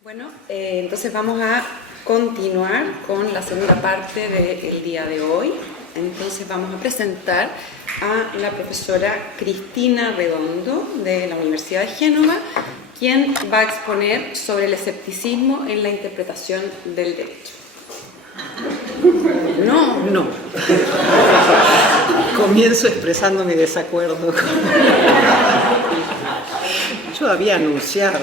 Bueno, entonces vamos a continuar con la segunda parte del día de hoy. Entonces vamos a presentar a la profesora Cristina Redondo de la Universidad de Génova, quien va a exponer sobre el escepticismo en la interpretación del derecho. No. Comienzo expresando mi desacuerdo. Yo había anunciado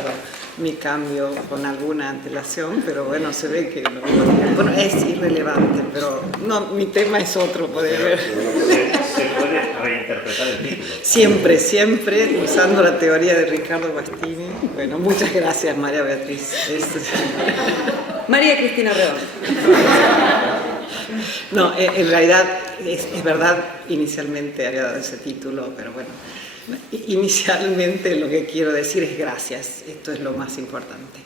mi cambio con alguna antelación, pero bueno, se ve que bueno, es irrelevante, pero no, mi tema es otro, poder ver. Se puede reinterpretar el título. Siempre, usando la teoría de Riccardo Guastini. Bueno, muchas gracias, María Beatriz. María Cristina Redondo. No, en realidad, es verdad, inicialmente había dado ese título, pero bueno, inicialmente lo que quiero decir es gracias, esto es lo más importante.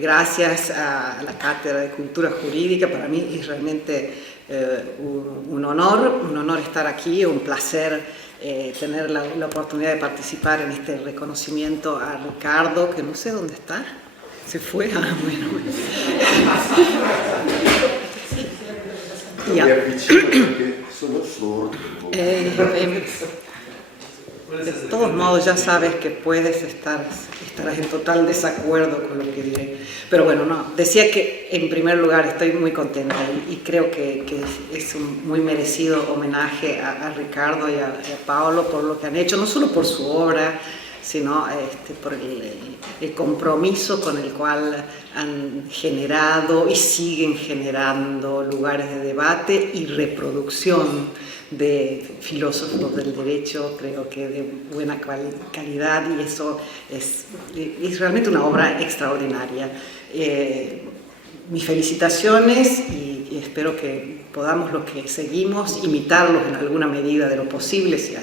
Gracias a la Cátedra de Cultura Jurídica, para mí es realmente un honor estar aquí, un placer tener la oportunidad de participar en este reconocimiento a Riccardo, que no sé dónde está, se fue, bueno. Mi avvicino perché sono sordo. De todos modos ya sabes que estarás en total desacuerdo con lo que diré. Pero bueno, no, decía que en primer lugar estoy muy contenta y creo que es un muy merecido homenaje a Riccardo y a Paolo por lo que han hecho, no solo por su obra, sino por el compromiso con el cual han generado y siguen generando lugares de debate y reproducción de filósofos del derecho, creo que de buena calidad, y eso es realmente una obra extraordinaria. Mis felicitaciones y espero que podamos los que seguimos imitarlos en alguna medida de lo posible, si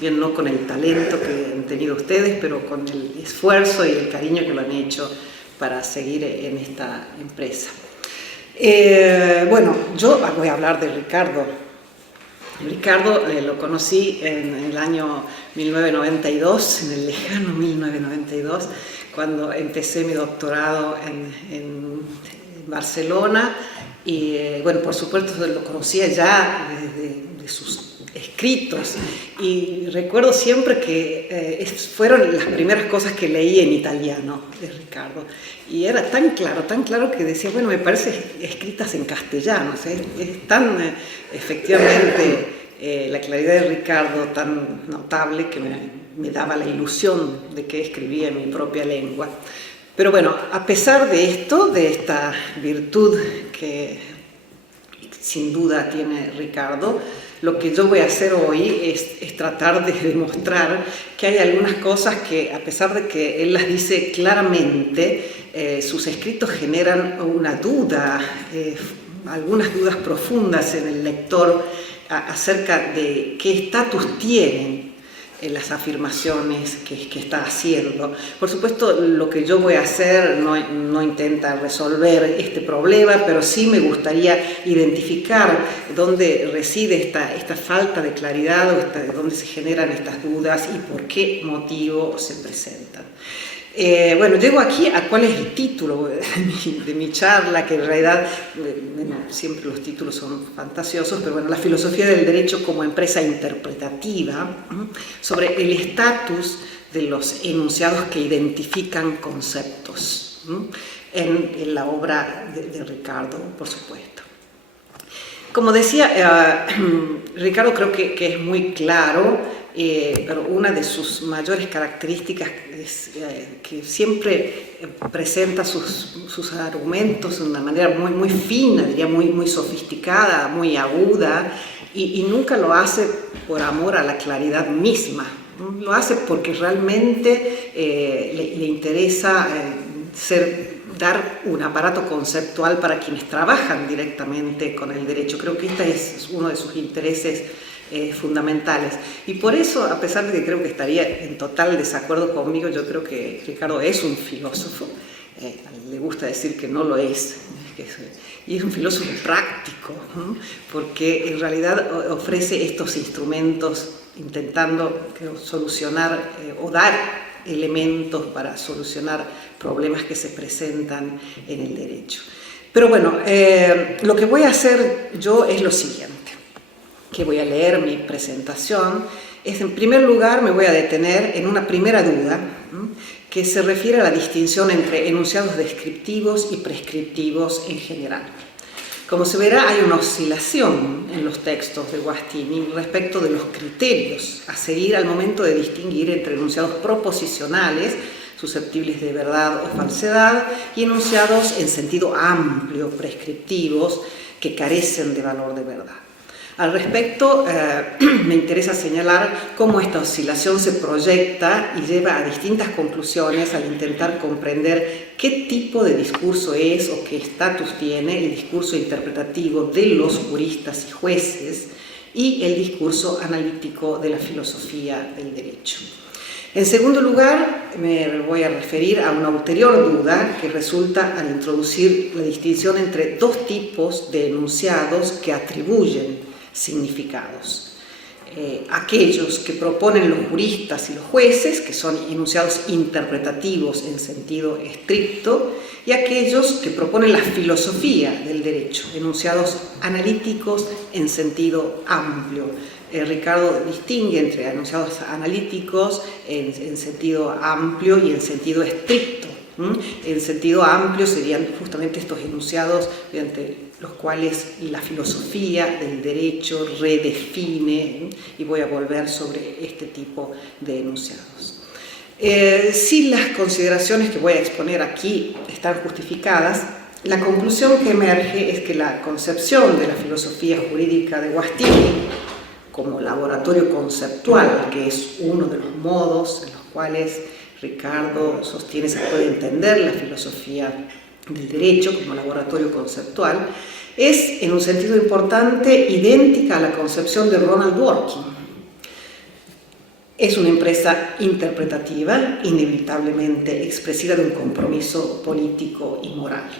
bien no con el talento que han tenido ustedes, pero con el esfuerzo y el cariño que lo han hecho para seguir en esta empresa. Bueno, yo voy a hablar de Riccardo. Riccardo lo conocí en el año 1992, en el lejano 1992, cuando empecé mi doctorado en Barcelona y bueno, por supuesto lo conocía ya de sus escritos y recuerdo siempre que fueron las primeras cosas que leí en italiano de Riccardo y era tan claro que decía, bueno, me parece escritas en castellano, o sea, es tan efectivamente la claridad de Riccardo tan notable que me daba la ilusión de que escribía en mi propia lengua. Pero bueno, a pesar de esto, de esta virtud que sin duda tiene Riccardo, lo que yo voy a hacer hoy es tratar de demostrar que hay algunas cosas que, a pesar de que él las dice claramente, sus escritos generan una duda, algunas dudas profundas en el lector acerca de qué estatus tienen las afirmaciones que está haciendo. Por supuesto, lo que yo voy a hacer no intenta resolver este problema, pero sí me gustaría identificar dónde reside esta falta de claridad o dónde se generan estas dudas y por qué motivo se presentan. Bueno, llego aquí a cuál es el título de mi charla, que en realidad, bueno, siempre los títulos son fantasiosos, pero bueno, la filosofía del derecho como empresa interpretativa, sobre el estatus de los enunciados que identifican conceptos, en la obra de Riccardo, por supuesto. Como decía, Riccardo creo que es muy claro, pero una de sus mayores características es que siempre presenta sus argumentos de una manera muy fina, diría muy sofisticada, muy aguda, y nunca lo hace por amor a la claridad misma, ¿no? Lo hace porque realmente le interesa dar un aparato conceptual para quienes trabajan directamente con el derecho. Creo que este es uno de sus intereses fundamentales. Y por eso, a pesar de que creo que estaría en total desacuerdo conmigo, yo creo que Riccardo es un filósofo. Le gusta decir que no lo es. Y es un filósofo práctico, ¿no? Porque en realidad ofrece estos instrumentos intentando solucionar o dar elementos para solucionar problemas que se presentan en el derecho. Pero bueno, lo que voy a hacer yo es lo siguiente, que voy a leer mi presentación. En primer lugar me voy a detener en una primera duda, que se refiere a la distinción entre enunciados descriptivos y prescriptivos en general. Como se verá, hay una oscilación en los textos de Guastini respecto de los criterios a seguir al momento de distinguir entre enunciados proposicionales, susceptibles de verdad o falsedad, y enunciados en sentido amplio, prescriptivos, que carecen de valor de verdad. Al respecto, me interesa señalar cómo esta oscilación se proyecta y lleva a distintas conclusiones al intentar comprender qué tipo de discurso es o qué estatus tiene el discurso interpretativo de los juristas y jueces y el discurso analítico de la filosofía del derecho. En segundo lugar, me voy a referir a una ulterior duda que resulta al introducir la distinción entre dos tipos de enunciados que atribuyen significados. Aquellos que proponen los juristas y los jueces, que son enunciados interpretativos en sentido estricto, y aquellos que proponen la filosofía del derecho, enunciados analíticos en sentido amplio. Ricardo distingue entre enunciados analíticos en sentido amplio y en sentido estricto. En sentido amplio serían justamente estos enunciados mediante los cuales la filosofía del derecho redefine, y voy a volver sobre este tipo de enunciados. Si las consideraciones que voy a exponer aquí están justificadas, la conclusión que emerge es que la concepción de la filosofía jurídica de Guastini como laboratorio conceptual, que es uno de los modos en los cuales Ricardo sostiene se puede entender la filosofía del derecho como laboratorio conceptual, es en un sentido importante idéntica a la concepción de Ronald Dworkin. Es una empresa interpretativa, inevitablemente expresiva de un compromiso político y moral.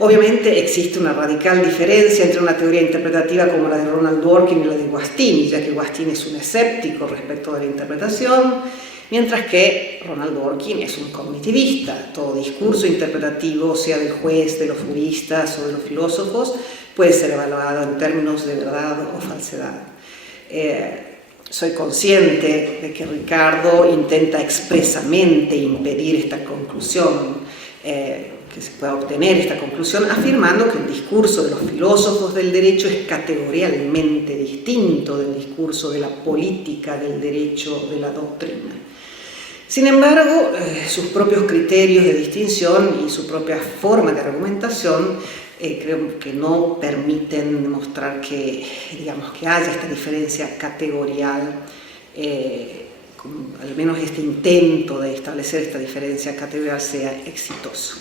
Obviamente existe una radical diferencia entre una teoría interpretativa como la de Ronald Dworkin y la de Guastini, ya que Guastini es un escéptico respecto de la interpretación, mientras que Ronald Dworkin es un cognitivista. Todo discurso interpretativo, sea del juez, de los juristas o de los filósofos, puede ser evaluado en términos de verdad o falsedad. Soy consciente de que Ricardo intenta expresamente impedir esta conclusión, que se pueda obtener esta conclusión, afirmando que el discurso de los filósofos del derecho es categorialmente distinto del discurso de la política del derecho de la doctrina. Sin embargo, sus propios criterios de distinción y su propia forma de argumentación creo que no permiten demostrar que haya esta diferencia categorial, al menos este intento de establecer esta diferencia categorial sea exitoso.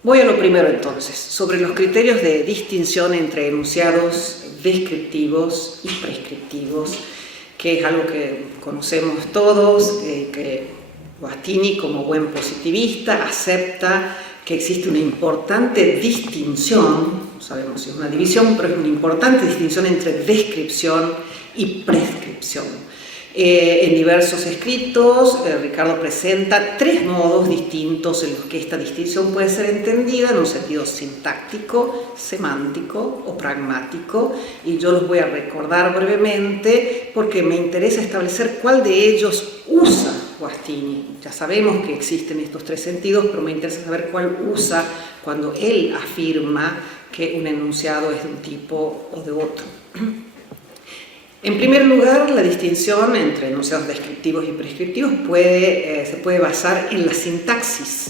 Voy a lo primero entonces, sobre los criterios de distinción entre enunciados descriptivos y prescriptivos, que es algo que conocemos todos, que Guastini, como buen positivista, acepta que existe una importante distinción, no sabemos si es una división, pero es una importante distinción entre descripción y prescripción. En diversos escritos, Ricardo presenta tres modos distintos en los que esta distinción puede ser entendida en un sentido sintáctico, semántico o pragmático, y yo los voy a recordar brevemente porque me interesa establecer cuál de ellos usa Guastini. Ya sabemos que existen estos tres sentidos, pero me interesa saber cuál usa cuando él afirma que un enunciado es de un tipo o de otro. En primer lugar, la distinción entre enunciados descriptivos y prescriptivos se puede basar en la sintaxis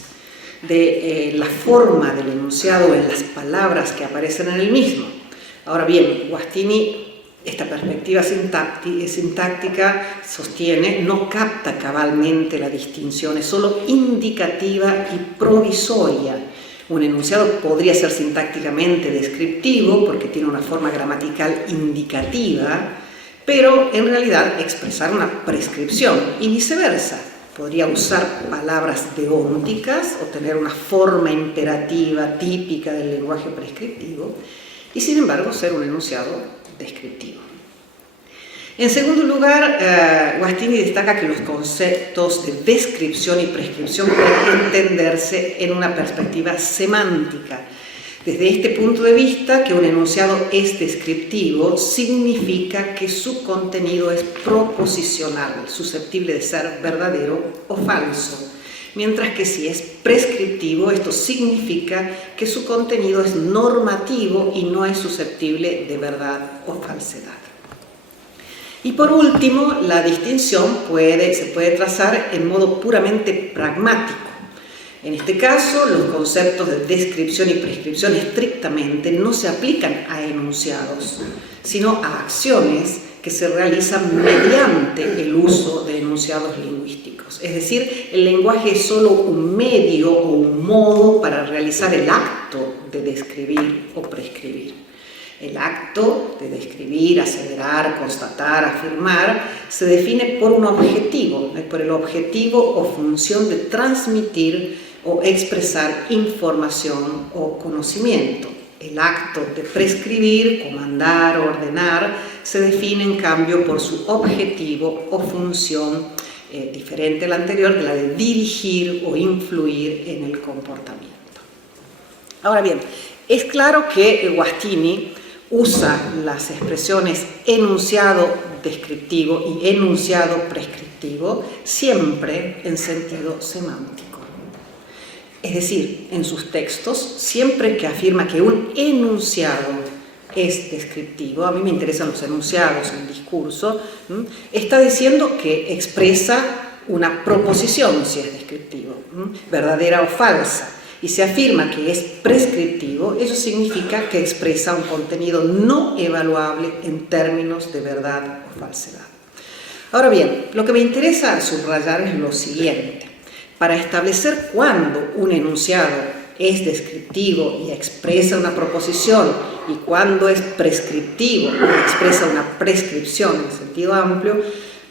de la forma del enunciado en las palabras que aparecen en el mismo. Ahora bien, Guastini, esta perspectiva sintáctica sostiene, no capta cabalmente la distinción, es solo indicativa y provisoria. Un enunciado podría ser sintácticamente descriptivo porque tiene una forma gramatical indicativa, pero en realidad expresar una prescripción y viceversa. Podría usar palabras deónticas o tener una forma imperativa típica del lenguaje prescriptivo y sin embargo ser un enunciado descriptivo. En segundo lugar, Guastini destaca que los conceptos de descripción y prescripción pueden entenderse en una perspectiva semántica. Desde este punto de vista, que un enunciado es descriptivo significa que su contenido es proposicional, susceptible de ser verdadero o falso. Mientras que si es prescriptivo, esto significa que su contenido es normativo y no es susceptible de verdad o falsedad. Y por último, la distinción se puede trazar en modo puramente pragmático. En este caso, los conceptos de descripción y prescripción estrictamente no se aplican a enunciados, sino a acciones que se realizan mediante el uso de enunciados lingüísticos. Es decir, el lenguaje es solo un medio o un modo para realizar el acto de describir o prescribir. El acto de describir, aseverar, constatar, afirmar, se define por un objetivo, por el objetivo o función de transmitir o expresar información o conocimiento. El acto de prescribir, comandar, ordenar, se define en cambio por su objetivo o función diferente a la anterior, de la de dirigir o influir en el comportamiento. Ahora bien, es claro que Guastini usa las expresiones enunciado descriptivo y enunciado prescriptivo siempre en sentido semántico. Es decir, en sus textos, siempre que afirma que un enunciado es descriptivo, a mí me interesan los enunciados en el discurso, está diciendo que expresa una proposición, si es descriptivo, verdadera o falsa. Y se afirma que es prescriptivo, eso significa que expresa un contenido no evaluable en términos de verdad o falsedad. Ahora bien, lo que me interesa subrayar es lo siguiente. Para establecer cuándo un enunciado es descriptivo y expresa una proposición y cuándo es prescriptivo y expresa una prescripción en sentido amplio,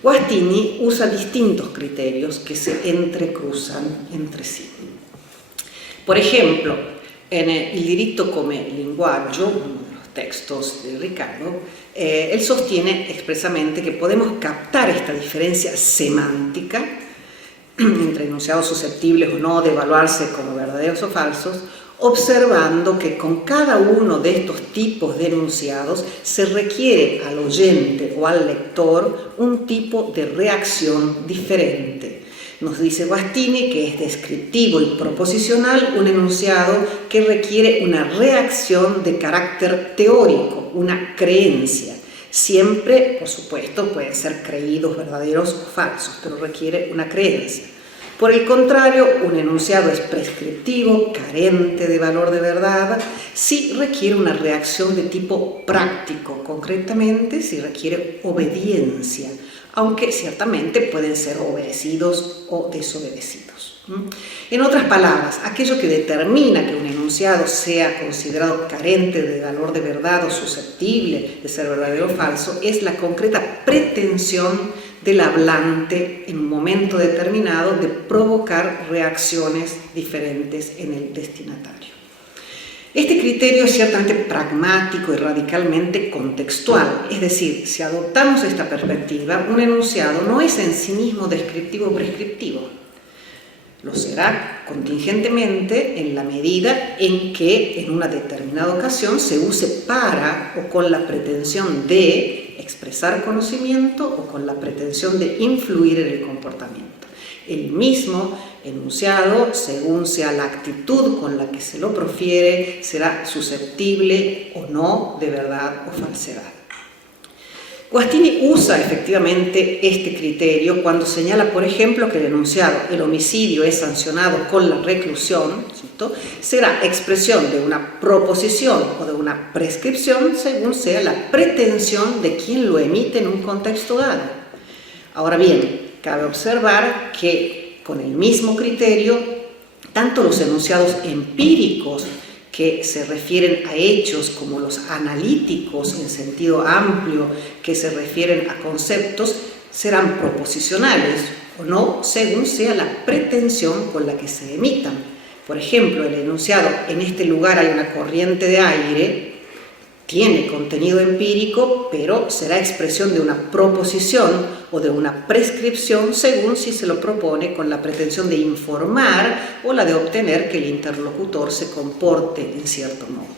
Guastini usa distintos criterios que se entrecruzan entre sí. Por ejemplo, en Il diritto come linguaggio, los textos de Ricardo, él sostiene expresamente que podemos captar esta diferencia semántica entre enunciados susceptibles o no de evaluarse como verdaderos o falsos, observando que con cada uno de estos tipos de enunciados se requiere al oyente o al lector un tipo de reacción diferente. Nos dice Guastini que es descriptivo y proposicional un enunciado que requiere una reacción de carácter teórico, una creencia. Siempre, por supuesto, pueden ser creídos verdaderos o falsos, pero requiere una creencia. Por el contrario, un enunciado es prescriptivo, carente de valor de verdad, si requiere una reacción de tipo práctico, concretamente si requiere obediencia, aunque ciertamente pueden ser obedecidos o desobedecidos. En otras palabras, aquello que determina que un enunciado sea considerado carente de valor de verdad o susceptible de ser verdadero o falso es la concreta pretensión del hablante en un momento determinado de provocar reacciones diferentes en el destinatario. Este criterio es ciertamente pragmático y radicalmente contextual, es decir, si adoptamos esta perspectiva, un enunciado no es en sí mismo descriptivo o prescriptivo. Lo será contingentemente en la medida en que en una determinada ocasión se use para o con la pretensión de expresar conocimiento o con la pretensión de influir en el comportamiento. El mismo enunciado, según sea la actitud con la que se lo profiere, será susceptible o no de verdad o falsedad. Guastini usa efectivamente este criterio cuando señala, por ejemplo, que el enunciado, el homicidio es sancionado con la reclusión, ¿cierto?, será expresión de una proposición o de una prescripción según sea la pretensión de quien lo emite en un contexto dado. Ahora bien, cabe observar que con el mismo criterio, tanto los enunciados empíricos que se refieren a hechos como los analíticos en sentido amplio, que se refieren a conceptos, serán proposicionales o no, según sea la pretensión con la que se emitan. Por ejemplo, el enunciado, en este lugar hay una corriente de aire, tiene contenido empírico, pero será expresión de una proposición o de una prescripción según si se lo propone con la pretensión de informar o la de obtener que el interlocutor se comporte en cierto modo.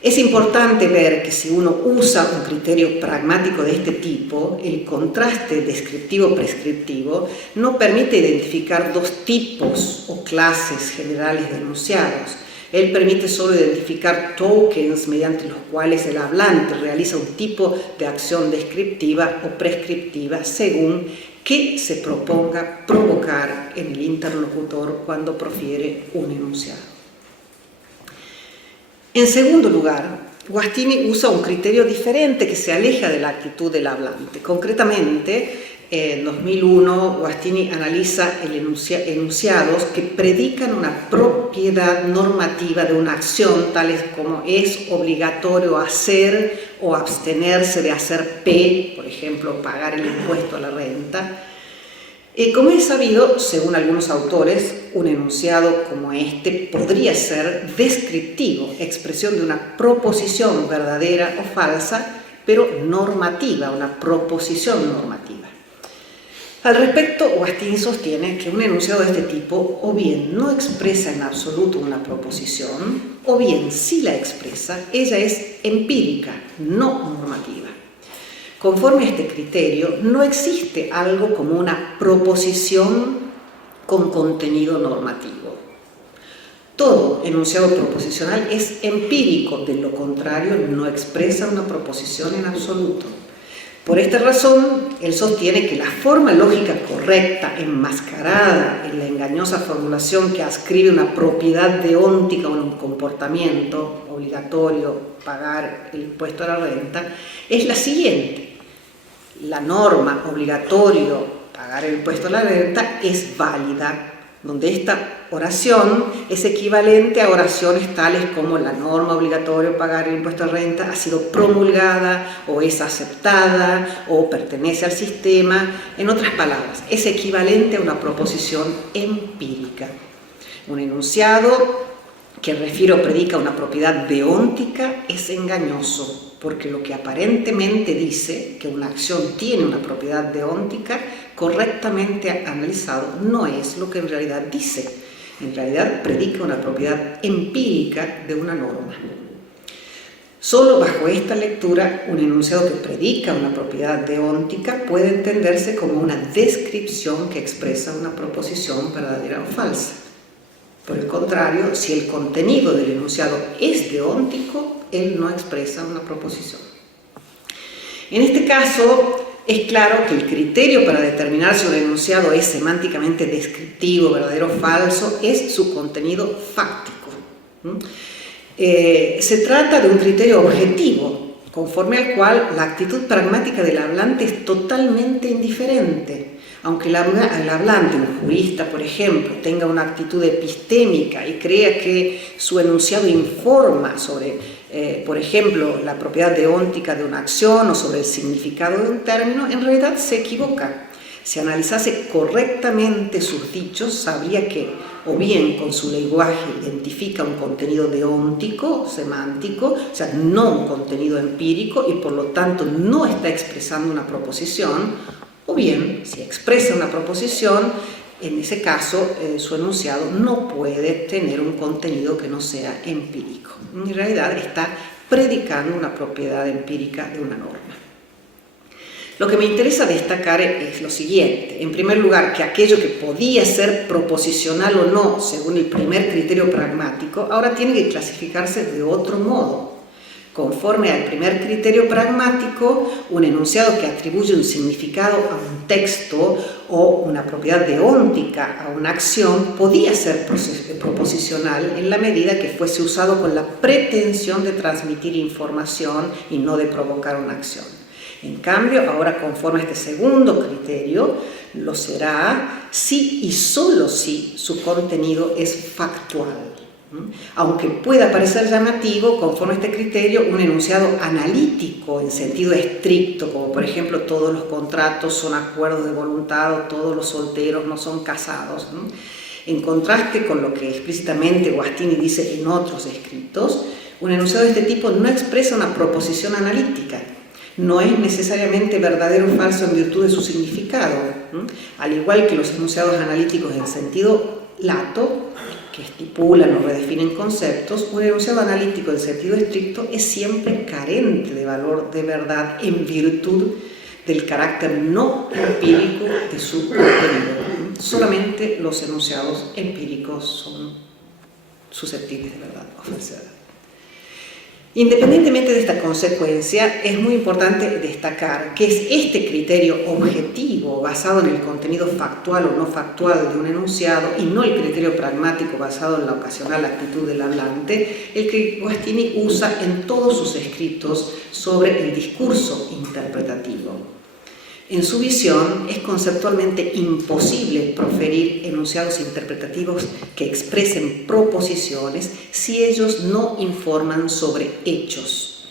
Es importante ver que si uno usa un criterio pragmático de este tipo, el contraste descriptivo-prescriptivo no permite identificar dos tipos o clases generales de enunciados. Él permite solo identificar tokens mediante los cuales el hablante realiza un tipo de acción descriptiva o prescriptiva según qué se proponga provocar en el interlocutor cuando profiere un enunciado. En segundo lugar, Guastini usa un criterio diferente que se aleja de la actitud del hablante. Concretamente, en 2001, Guastini analiza enunciados que predican una propiedad normativa de una acción, tales como es obligatorio hacer o abstenerse de hacer P, por ejemplo, pagar el impuesto a la renta. Como es sabido, según algunos autores, un enunciado como este podría ser descriptivo, expresión de una proposición verdadera o falsa, pero normativa, una proposición normativa. Al respecto, Guastini sostiene que un enunciado de este tipo o bien no expresa en absoluto una proposición, o bien si la expresa, ella es empírica, no normativa. Conforme a este criterio, no existe algo como una proposición con contenido normativo. Todo enunciado proposicional es empírico, de lo contrario no expresa una proposición en absoluto. Por esta razón, él sostiene que la forma lógica correcta, enmascarada en la engañosa formulación que ascribe una propiedad deóntica a un comportamiento obligatorio, pagar el impuesto a la renta, es la siguiente. La norma obligatorio, pagar el impuesto a la renta, es válida, donde esta oración es equivalente a oraciones tales como la norma obligatoria pagar el impuesto a la renta ha sido promulgada o es aceptada o pertenece al sistema. En otras palabras, es equivalente a una proposición empírica. Un enunciado que refiere o predica una propiedad deóntica es engañoso, porque lo que aparentemente dice que una acción tiene una propiedad deóntica, correctamente analizado, no es lo que en realidad dice. En realidad predica una propiedad empírica de una norma. Solo bajo esta lectura, un enunciado que predica una propiedad deóntica puede entenderse como una descripción que expresa una proposición verdadera o falsa. Por el contrario, si el contenido del enunciado es deóntico, él no expresa una proposición. En este caso, es claro que el criterio para determinar si un enunciado es semánticamente descriptivo, verdadero o falso, es su contenido fáctico. Se trata de un criterio objetivo, conforme al cual la actitud pragmática del hablante es totalmente indiferente. Aunque el hablante, un jurista, por ejemplo, tenga una actitud epistémica y crea que su enunciado informa sobre, por ejemplo, la propiedad deóntica de una acción o sobre el significado de un término, en realidad se equivoca. Si analizase correctamente sus dichos, sabría que, o bien con su lenguaje identifica un contenido deóntico, semántico, o sea, no un contenido empírico y por lo tanto no está expresando una proposición, o bien, si expresa una proposición, en ese caso su enunciado no puede tener un contenido que no sea empírico. En realidad está predicando una propiedad empírica de una norma. Lo que me interesa destacar es lo siguiente. En primer lugar, que aquello que podía ser proposicional o no, según el primer criterio pragmático, ahora tiene que clasificarse de otro modo. Conforme al primer criterio pragmático, un enunciado que atribuye un significado a un texto o una propiedad deóntica a una acción podía ser proposicional en la medida que fuese usado con la pretensión de transmitir información y no de provocar una acción. En cambio, ahora conforme a este segundo criterio, lo será si y solo si su contenido es factual. Aunque pueda parecer llamativo, conforme a este criterio, un enunciado analítico en sentido estricto, como por ejemplo todos los contratos son acuerdos de voluntad o todos los solteros no son casados, en contraste con lo que explícitamente Guastini dice en otros escritos, Un enunciado de este tipo no expresa una proposición analítica, no es necesariamente verdadero o falso en virtud de su significado. Al igual que los enunciados analíticos en sentido lato, que estipulan o redefinen conceptos, un enunciado analítico en sentido estricto es siempre carente de valor de verdad en virtud del carácter no empírico de su contenido. Solamente los enunciados empíricos son susceptibles de verdad o falsedad. Independientemente de esta consecuencia, es muy importante destacar que es este criterio objetivo basado en el contenido factual o no factual de un enunciado y no el criterio pragmático basado en la ocasional actitud del hablante, el que Guastini usa en todos sus escritos sobre el discurso interpretativo. En su visión, es conceptualmente imposible proferir enunciados interpretativos que expresen proposiciones si ellos no informan sobre hechos.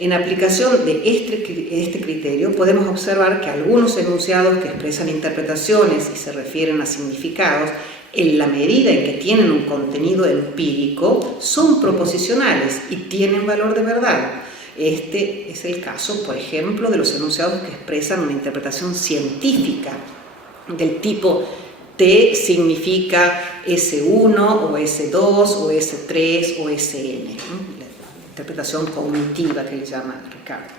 En aplicación de este criterio, podemos observar que algunos enunciados que expresan interpretaciones y se refieren a significados, en la medida en que tienen un contenido empírico, son proposicionales y tienen valor de verdad. Este es el caso, por ejemplo, de los enunciados que expresan una interpretación científica del tipo T significa S1 o S2 o S3 o SN, la interpretación cognitiva que le llama Ricardo.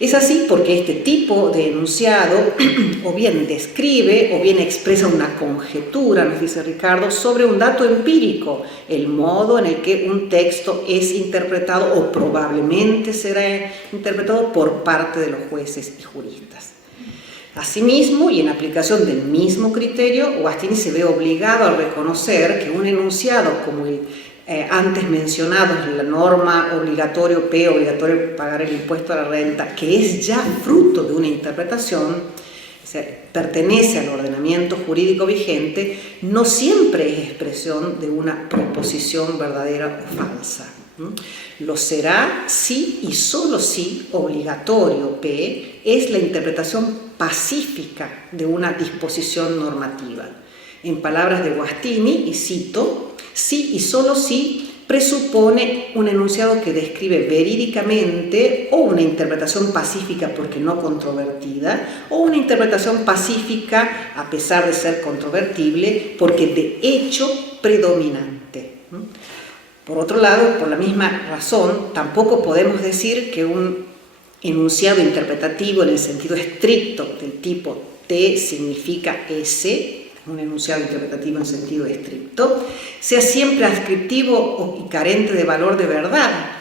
Es así porque este tipo de enunciado o bien describe o bien expresa una conjetura, nos dice Ricardo, sobre un dato empírico, el modo en el que un texto es interpretado o probablemente será interpretado por parte de los jueces y juristas. Asimismo, y en aplicación del mismo criterio, Guastini se ve obligado a reconocer que un enunciado como el antes mencionados, la norma obligatorio P, obligatorio pagar el impuesto a la renta, que es ya fruto de una interpretación, o sea, pertenece al ordenamiento jurídico vigente, no siempre es expresión de una proposición verdadera o falsa. Lo será si y solo si obligatorio P es la interpretación pacífica de una disposición normativa. En palabras de Guastini, y cito, si y solo si presupone un enunciado que describe verídicamente o una interpretación pacífica porque no controvertida o una interpretación pacífica a pesar de ser controvertible porque de hecho predominante. Por otro lado, por la misma razón, tampoco podemos decir que un enunciado interpretativo en el sentido estricto del tipo T significa S, un enunciado interpretativo en sentido estricto, sea siempre ascriptivo y carente de valor de verdad.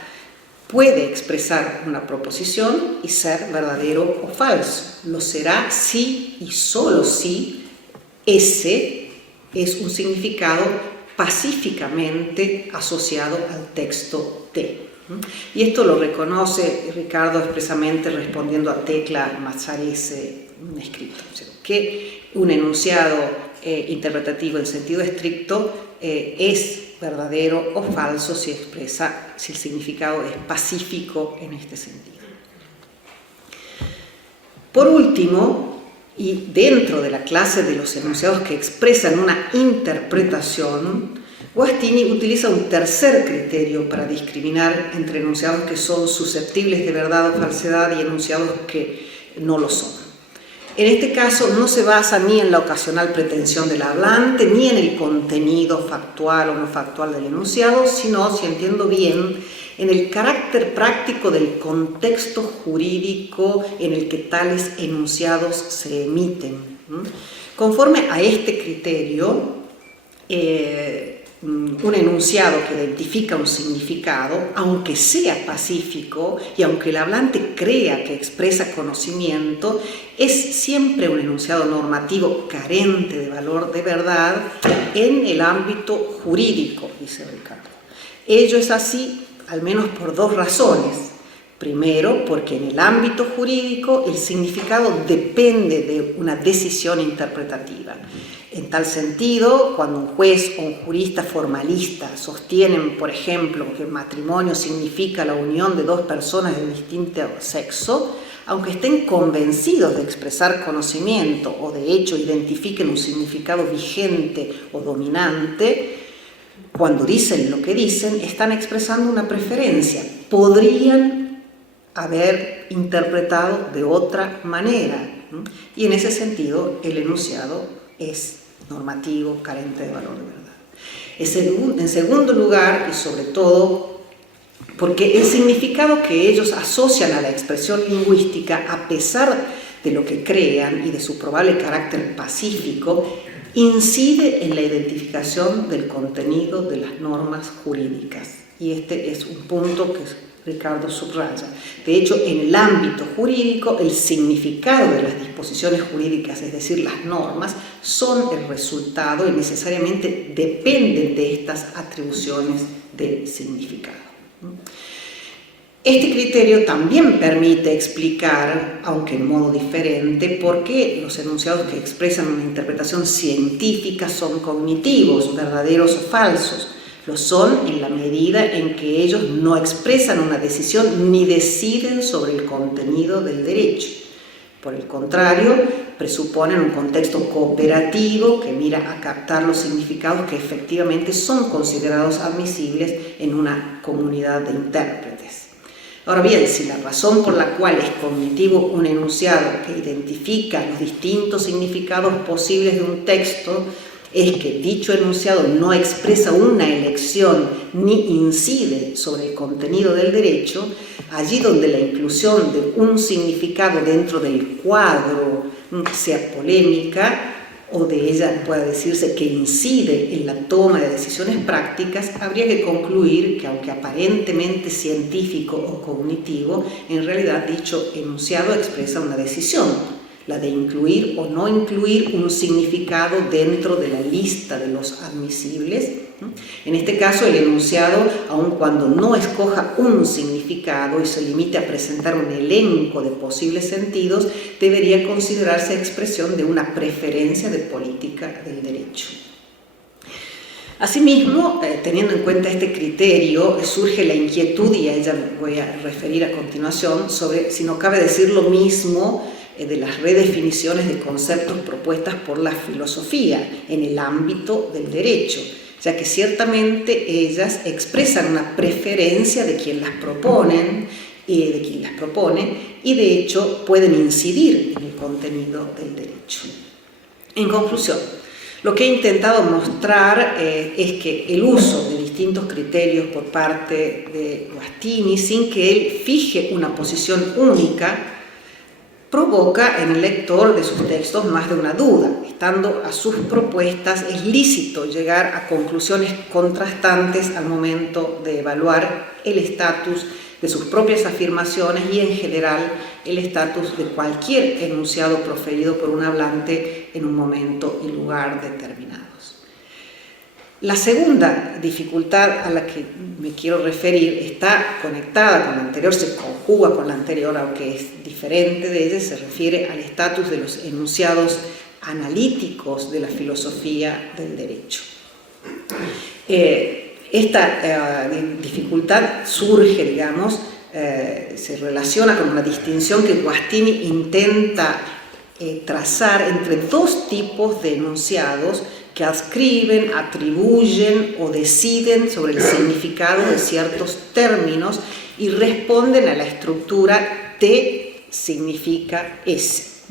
Puede expresar una proposición y ser verdadero o falso. Lo será si y solo si ese es un significado pacíficamente asociado al texto T. Y esto lo reconoce Ricardo expresamente respondiendo a Tecla Mazzarese, un escrito, que un enunciado interpretativo en sentido estricto es verdadero o falso si el significado es pacífico en este sentido. Por último, y dentro de la clase de los enunciados que expresan una interpretación, Guastini utiliza un tercer criterio para discriminar entre enunciados que son susceptibles de verdad o falsedad y enunciados que no lo son. En este caso no se basa ni en la ocasional pretensión del hablante, ni en el contenido factual o no factual del enunciado, sino, si entiendo bien, en el carácter práctico del contexto jurídico en el que tales enunciados se emiten. Conforme a este criterio, un enunciado que identifica un significado, aunque sea pacífico y aunque el hablante crea que expresa conocimiento, es siempre un enunciado normativo carente de valor de verdad en el ámbito jurídico, dice Ricardo. Ello es así al menos por dos razones. Primero, porque en el ámbito jurídico el significado depende de una decisión interpretativa. En tal sentido, cuando un juez o un jurista formalista sostienen, por ejemplo, que el matrimonio significa la unión de dos personas de distinto sexo, aunque estén convencidos de expresar conocimiento o de hecho identifiquen un significado vigente o dominante, cuando dicen lo que dicen, están expresando una preferencia. Podrían haber interpretado de otra manera, ¿no? Y en ese sentido el enunciado es normativo, carente de valor de verdad. En segundo lugar, y sobre todo, porque el significado que ellos asocian a la expresión lingüística, a pesar de lo que crean y de su probable carácter pacífico, incide en la identificación del contenido de las normas jurídicas. Y este es un punto que Ricardo subraya. De hecho, en el ámbito jurídico, el significado de las disposiciones jurídicas, es decir, las normas, son el resultado y necesariamente dependen de estas atribuciones de significado. Este criterio también permite explicar, aunque en modo diferente, por qué los enunciados que expresan una interpretación científica son cognitivos, verdaderos o falsos. Lo son en la medida en que ellos no expresan una decisión ni deciden sobre el contenido del derecho. Por el contrario, presuponen un contexto cooperativo que mira a captar los significados que efectivamente son considerados admisibles en una comunidad de intérpretes. Ahora bien, si la razón por la cual es cognitivo un enunciado que identifica los distintos significados posibles de un texto es que dicho enunciado no expresa una elección ni incide sobre el contenido del derecho, allí donde la inclusión de un significado dentro del cuadro sea polémica o de ella pueda decirse que incide en la toma de decisiones prácticas, habría que concluir que aunque aparentemente científico o cognitivo, en realidad dicho enunciado expresa una decisión, la de incluir o no incluir un significado dentro de la lista de los admisibles. En este caso, el enunciado, aun cuando no escoja un significado y se limite a presentar un elenco de posibles sentidos, debería considerarse expresión de una preferencia de política del derecho. Asimismo, teniendo en cuenta este criterio, surge la inquietud, y a ella me voy a referir a continuación, sobre si no cabe decir lo mismo de las redefiniciones de conceptos propuestas por la filosofía en el ámbito del derecho, ya que ciertamente ellas expresan una preferencia de quien las propone y de hecho pueden incidir en el contenido del derecho. En conclusión, lo que he intentado mostrar es que el uso de distintos criterios por parte de Guastini, sin que él fije una posición única, provoca en el lector de sus textos más de una duda. Estando a sus propuestas, es lícito llegar a conclusiones contrastantes al momento de evaluar el estatus de sus propias afirmaciones y, en general, el estatus de cualquier enunciado proferido por un hablante en un momento y lugar determinados. La segunda dificultad a la que me quiero referir está conectada con la anterior, se conjuga con la anterior, aunque es diferente de ella, se refiere al estatus de los enunciados analíticos de la filosofía del derecho. Esta dificultad surge, digamos, se relaciona con una distinción que Guastini intenta trazar entre dos tipos de enunciados que adscriben, atribuyen o deciden sobre el significado de ciertos términos y responden a la estructura T significa S.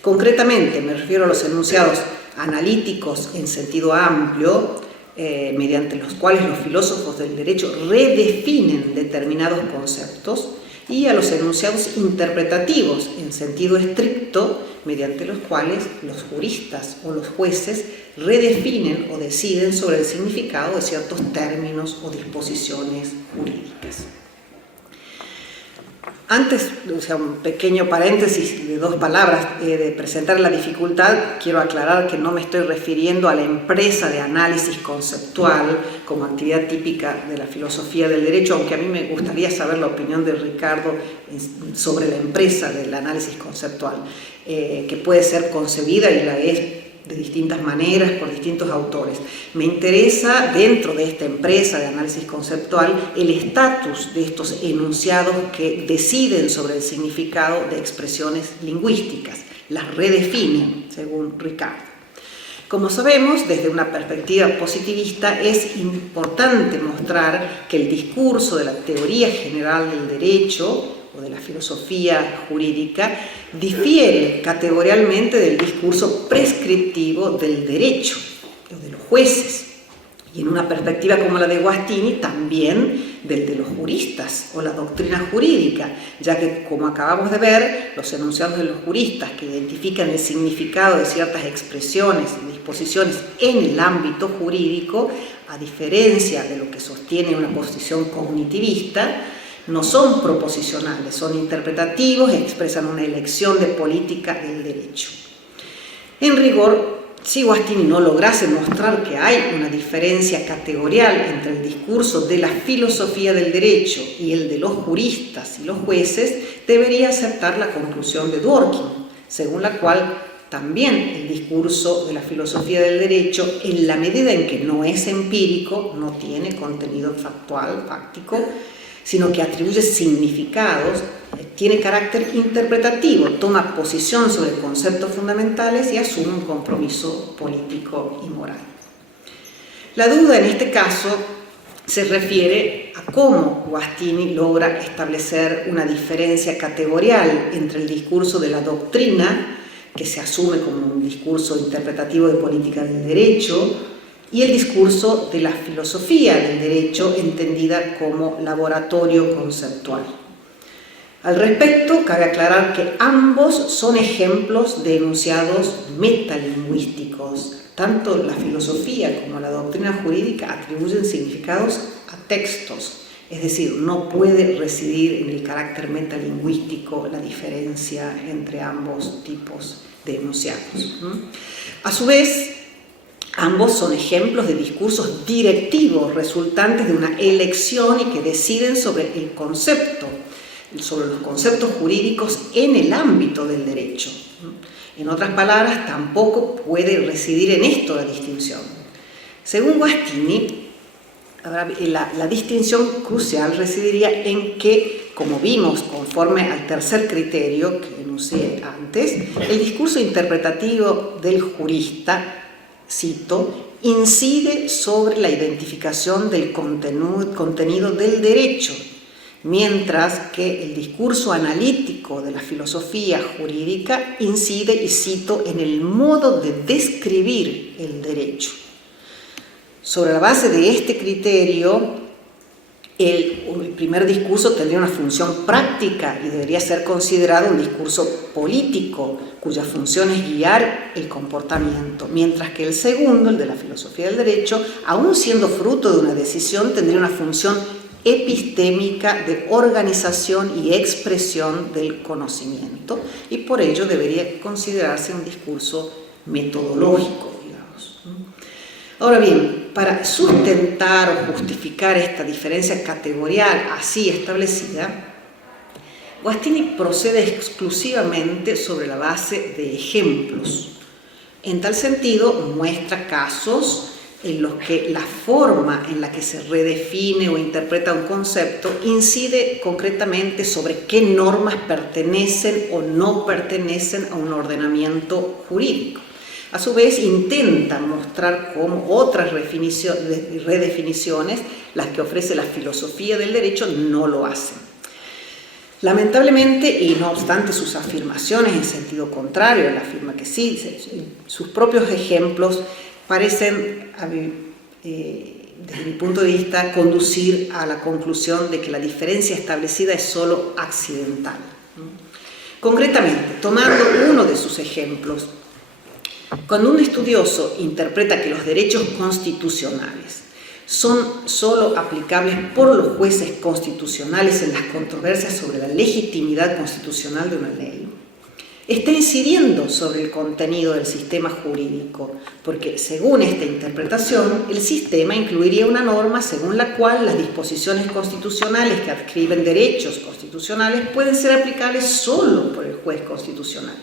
Concretamente me refiero a los enunciados analíticos en sentido amplio, mediante los cuales los filósofos del derecho redefinen determinados conceptos, y a los enunciados interpretativos en sentido estricto, mediante los cuales los juristas o los jueces redefinen o deciden sobre el significado de ciertos términos o disposiciones jurídicas. Antes, un pequeño paréntesis de dos palabras de presentar la dificultad, quiero aclarar que no me estoy refiriendo a la empresa de análisis conceptual como actividad típica de la filosofía del derecho, aunque a mí me gustaría saber la opinión de Ricardo sobre la empresa del análisis conceptual, que puede ser concebida y la es de distintas maneras por distintos autores. Me interesa, dentro de esta empresa de análisis conceptual, el estatus de estos enunciados que deciden sobre el significado de expresiones lingüísticas, las redefinen, según Ricardo. Como sabemos, desde una perspectiva positivista es importante mostrar que el discurso de la teoría general del derecho o de la filosofía jurídica difiere categorialmente del discurso prescriptivo del derecho o de los jueces, y en una perspectiva como la de Guastini también del de los juristas o la doctrina jurídica, ya que, como acabamos de ver, los enunciados de los juristas que identifican el significado de ciertas expresiones y disposiciones en el ámbito jurídico, a diferencia de lo que sostiene una posición cognitivista, no son proposicionales, son interpretativos y expresan una elección de política del derecho. En rigor, si Guastini no lograse mostrar que hay una diferencia categorial entre el discurso de la filosofía del derecho y el de los juristas y los jueces, debería aceptar la conclusión de Dworkin, según la cual también el discurso de la filosofía del derecho, en la medida en que no es empírico, no tiene contenido factual, fáctico, sino que atribuye significados, tiene carácter interpretativo, toma posición sobre conceptos fundamentales y asume un compromiso político y moral. La duda en este caso se refiere a cómo Guastini logra establecer una diferencia categorial entre el discurso de la doctrina, que se asume como un discurso interpretativo de política del derecho, y el discurso de la filosofía del derecho, entendida como laboratorio conceptual. Al respecto, cabe aclarar que ambos son ejemplos de enunciados metalingüísticos. Tanto la filosofía como la doctrina jurídica atribuyen significados a textos, es decir, no puede residir en el carácter metalingüístico la diferencia entre ambos tipos de enunciados. A su vez, ambos son ejemplos de discursos directivos resultantes de una elección y que deciden sobre el concepto, sobre los conceptos jurídicos en el ámbito del derecho. En otras palabras, tampoco puede residir en esto la distinción. Según Guastini, la distinción crucial residiría en que, como vimos conforme al tercer criterio que enuncié antes, el discurso interpretativo del jurista, cito, incide sobre la identificación del contenido del derecho, mientras que el discurso analítico de la filosofía jurídica incide, y cito, en el modo de describir el derecho. Sobre la base de este criterio, el primer discurso tendría una función práctica y debería ser considerado un discurso político, cuya función es guiar el comportamiento, mientras que el segundo, el de la filosofía del derecho, aun siendo fruto de una decisión, tendría una función epistémica de organización y expresión del conocimiento, y por ello debería considerarse un discurso metodológico, digamos. Ahora bien, para sustentar o justificar esta diferencia categorial así establecida, Guastini procede exclusivamente sobre la base de ejemplos. En tal sentido, muestra casos en los que la forma en la que se redefine o interpreta un concepto incide concretamente sobre qué normas pertenecen o no pertenecen a un ordenamiento jurídico. A su vez, intenta mostrar cómo otras redefiniciones, las que ofrece la filosofía del derecho, no lo hacen. Lamentablemente, y no obstante sus afirmaciones en sentido contrario, él afirma que sí, sus propios ejemplos parecen, desde mi punto de vista, conducir a la conclusión de que la diferencia establecida es solo accidental. Concretamente, tomando uno de sus ejemplos, cuando un estudioso interpreta que los derechos constitucionales son solo aplicables por los jueces constitucionales en las controversias sobre la legitimidad constitucional de una ley, está incidiendo sobre el contenido del sistema jurídico, porque según esta interpretación, el sistema incluiría una norma según la cual las disposiciones constitucionales que adscriben derechos constitucionales pueden ser aplicables solo por el juez constitucional.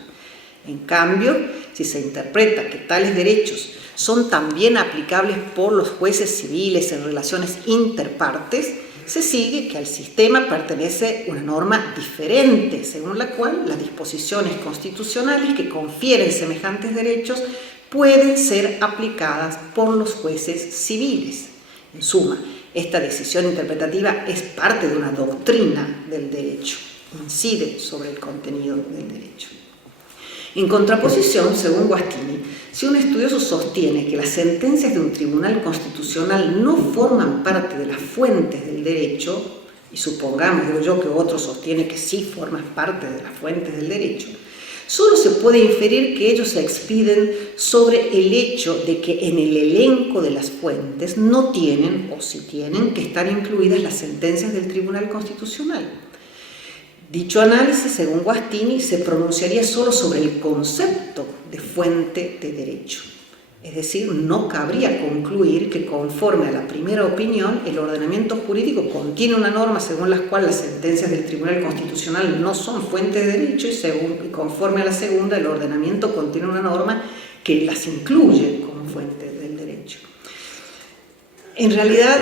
En cambio, si se interpreta que tales derechos son también aplicables por los jueces civiles en relaciones interpartes, se sigue que al sistema pertenece una norma diferente, según la cual las disposiciones constitucionales que confieren semejantes derechos pueden ser aplicadas por los jueces civiles. En suma, esta decisión interpretativa es parte de una doctrina del derecho, incide sobre el contenido del derecho. En contraposición, según Guastini, si un estudioso sostiene que las sentencias de un tribunal constitucional no forman parte de las fuentes del derecho, y supongamos, digo yo, que otro sostiene que sí forman parte de las fuentes del derecho, solo se puede inferir que ellos se expiden sobre el hecho de que en el elenco de las fuentes no tienen, o si tienen, que estar incluidas las sentencias del Tribunal Constitucional. Dicho análisis, según Guastini, se pronunciaría solo sobre el concepto de fuente de derecho. Es decir, no cabría concluir que conforme a la primera opinión, el ordenamiento jurídico contiene una norma según la cual las sentencias del Tribunal Constitucional no son fuente de derecho y conforme a la segunda, el ordenamiento contiene una norma que las incluye como fuente del derecho. En realidad,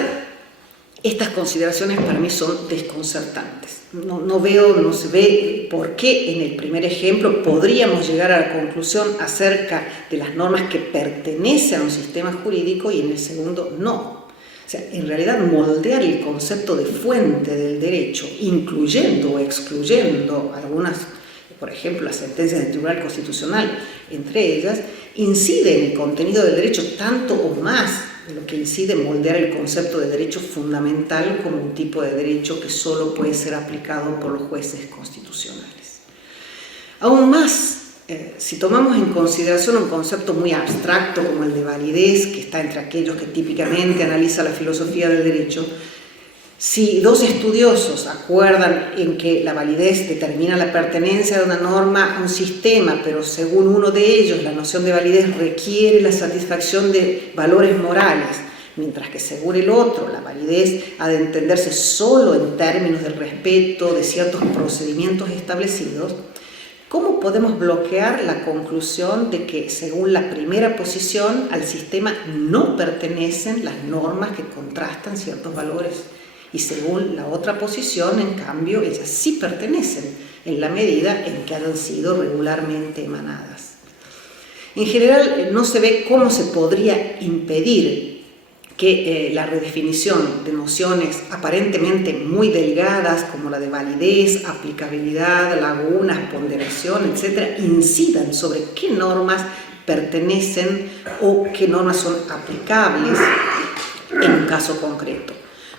estas consideraciones para mí son desconcertantes. No se ve por qué en el primer ejemplo podríamos llegar a la conclusión acerca de las normas que pertenecen a un sistema jurídico y en el segundo no. O sea, en realidad moldear el concepto de fuente del derecho, incluyendo o excluyendo algunas, por ejemplo, las sentencias del Tribunal Constitucional, entre ellas, incide en el contenido del derecho tanto o más de lo que incide en moldear el concepto de derecho fundamental como un tipo de derecho que solo puede ser aplicado por los jueces constitucionales. Aún más, si tomamos en consideración un concepto muy abstracto como el de validez, que está entre aquellos que típicamente analiza la filosofía del derecho, si dos estudiosos acuerdan en que la validez determina la pertenencia de una norma a un sistema, pero según uno de ellos la noción de validez requiere la satisfacción de valores morales, mientras que según el otro la validez ha de entenderse solo en términos del respeto de ciertos procedimientos establecidos, ¿cómo podemos bloquear la conclusión de que, según la primera posición, al sistema no pertenecen las normas que contrastan ciertos valores? Y según la otra posición, en cambio, ellas sí pertenecen en la medida en que han sido regularmente emanadas. En general, no se ve cómo se podría impedir que la redefinición de nociones aparentemente muy delgadas como la de validez, aplicabilidad, lagunas, ponderación, etc., incidan sobre qué normas pertenecen o qué normas son aplicables en un caso concreto.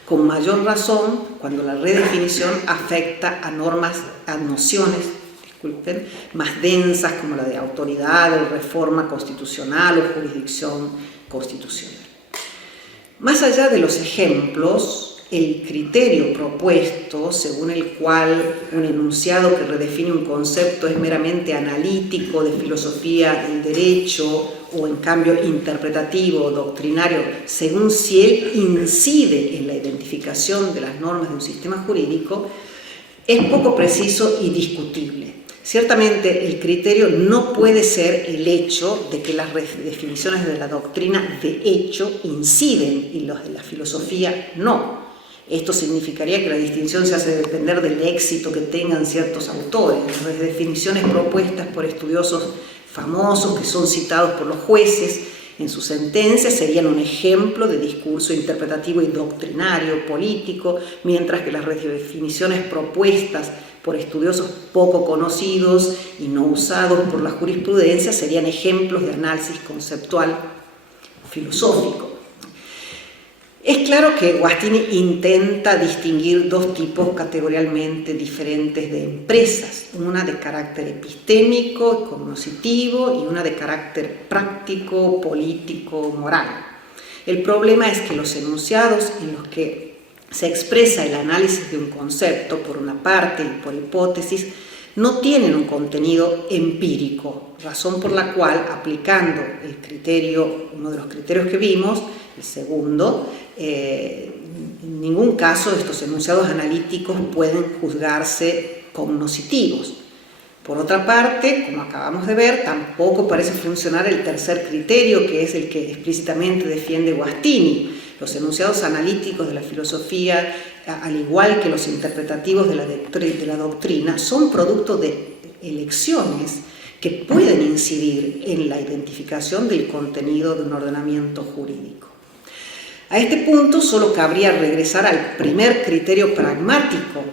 Con mayor razón cuando la redefinición afecta a nociones más densas como la de autoridad o reforma constitucional o jurisdicción constitucional. Más allá de los ejemplos, el criterio propuesto, según el cual un enunciado que redefine un concepto es meramente analítico de filosofía del derecho o en cambio interpretativo o doctrinario, según si él incide en la identificación de las normas de un sistema jurídico, es poco preciso y discutible. Ciertamente el criterio no puede ser el hecho de que las definiciones de la doctrina de hecho inciden y los de la filosofía no. Esto significaría que la distinción se hace depender del éxito que tengan ciertos autores. Las definiciones propuestas por estudiosos famosos que son citados por los jueces en sus sentencias serían un ejemplo de discurso interpretativo y doctrinario político, mientras que las redefiniciones propuestas por estudiosos poco conocidos y no usados por la jurisprudencia serían ejemplos de análisis conceptual filosófico. Es claro que Guastini intenta distinguir dos tipos categorialmente diferentes de empresas, una de carácter epistémico, cognoscitivo, y una de carácter práctico, político, moral. El problema es que los enunciados en los que se expresa el análisis de un concepto, por una parte y por hipótesis, no tienen un contenido empírico, razón por la cual, aplicando el criterio, uno de los criterios que vimos, el segundo, en ningún caso estos enunciados analíticos pueden juzgarse cognoscitivos. Por otra parte, como acabamos de ver, tampoco parece funcionar el tercer criterio, que es el que explícitamente defiende Guastini. Los enunciados analíticos de la filosofía, al igual que los interpretativos de la doctrina, son producto de elecciones que pueden incidir en la identificación del contenido de un ordenamiento jurídico. A este punto solo cabría regresar al primer criterio pragmático,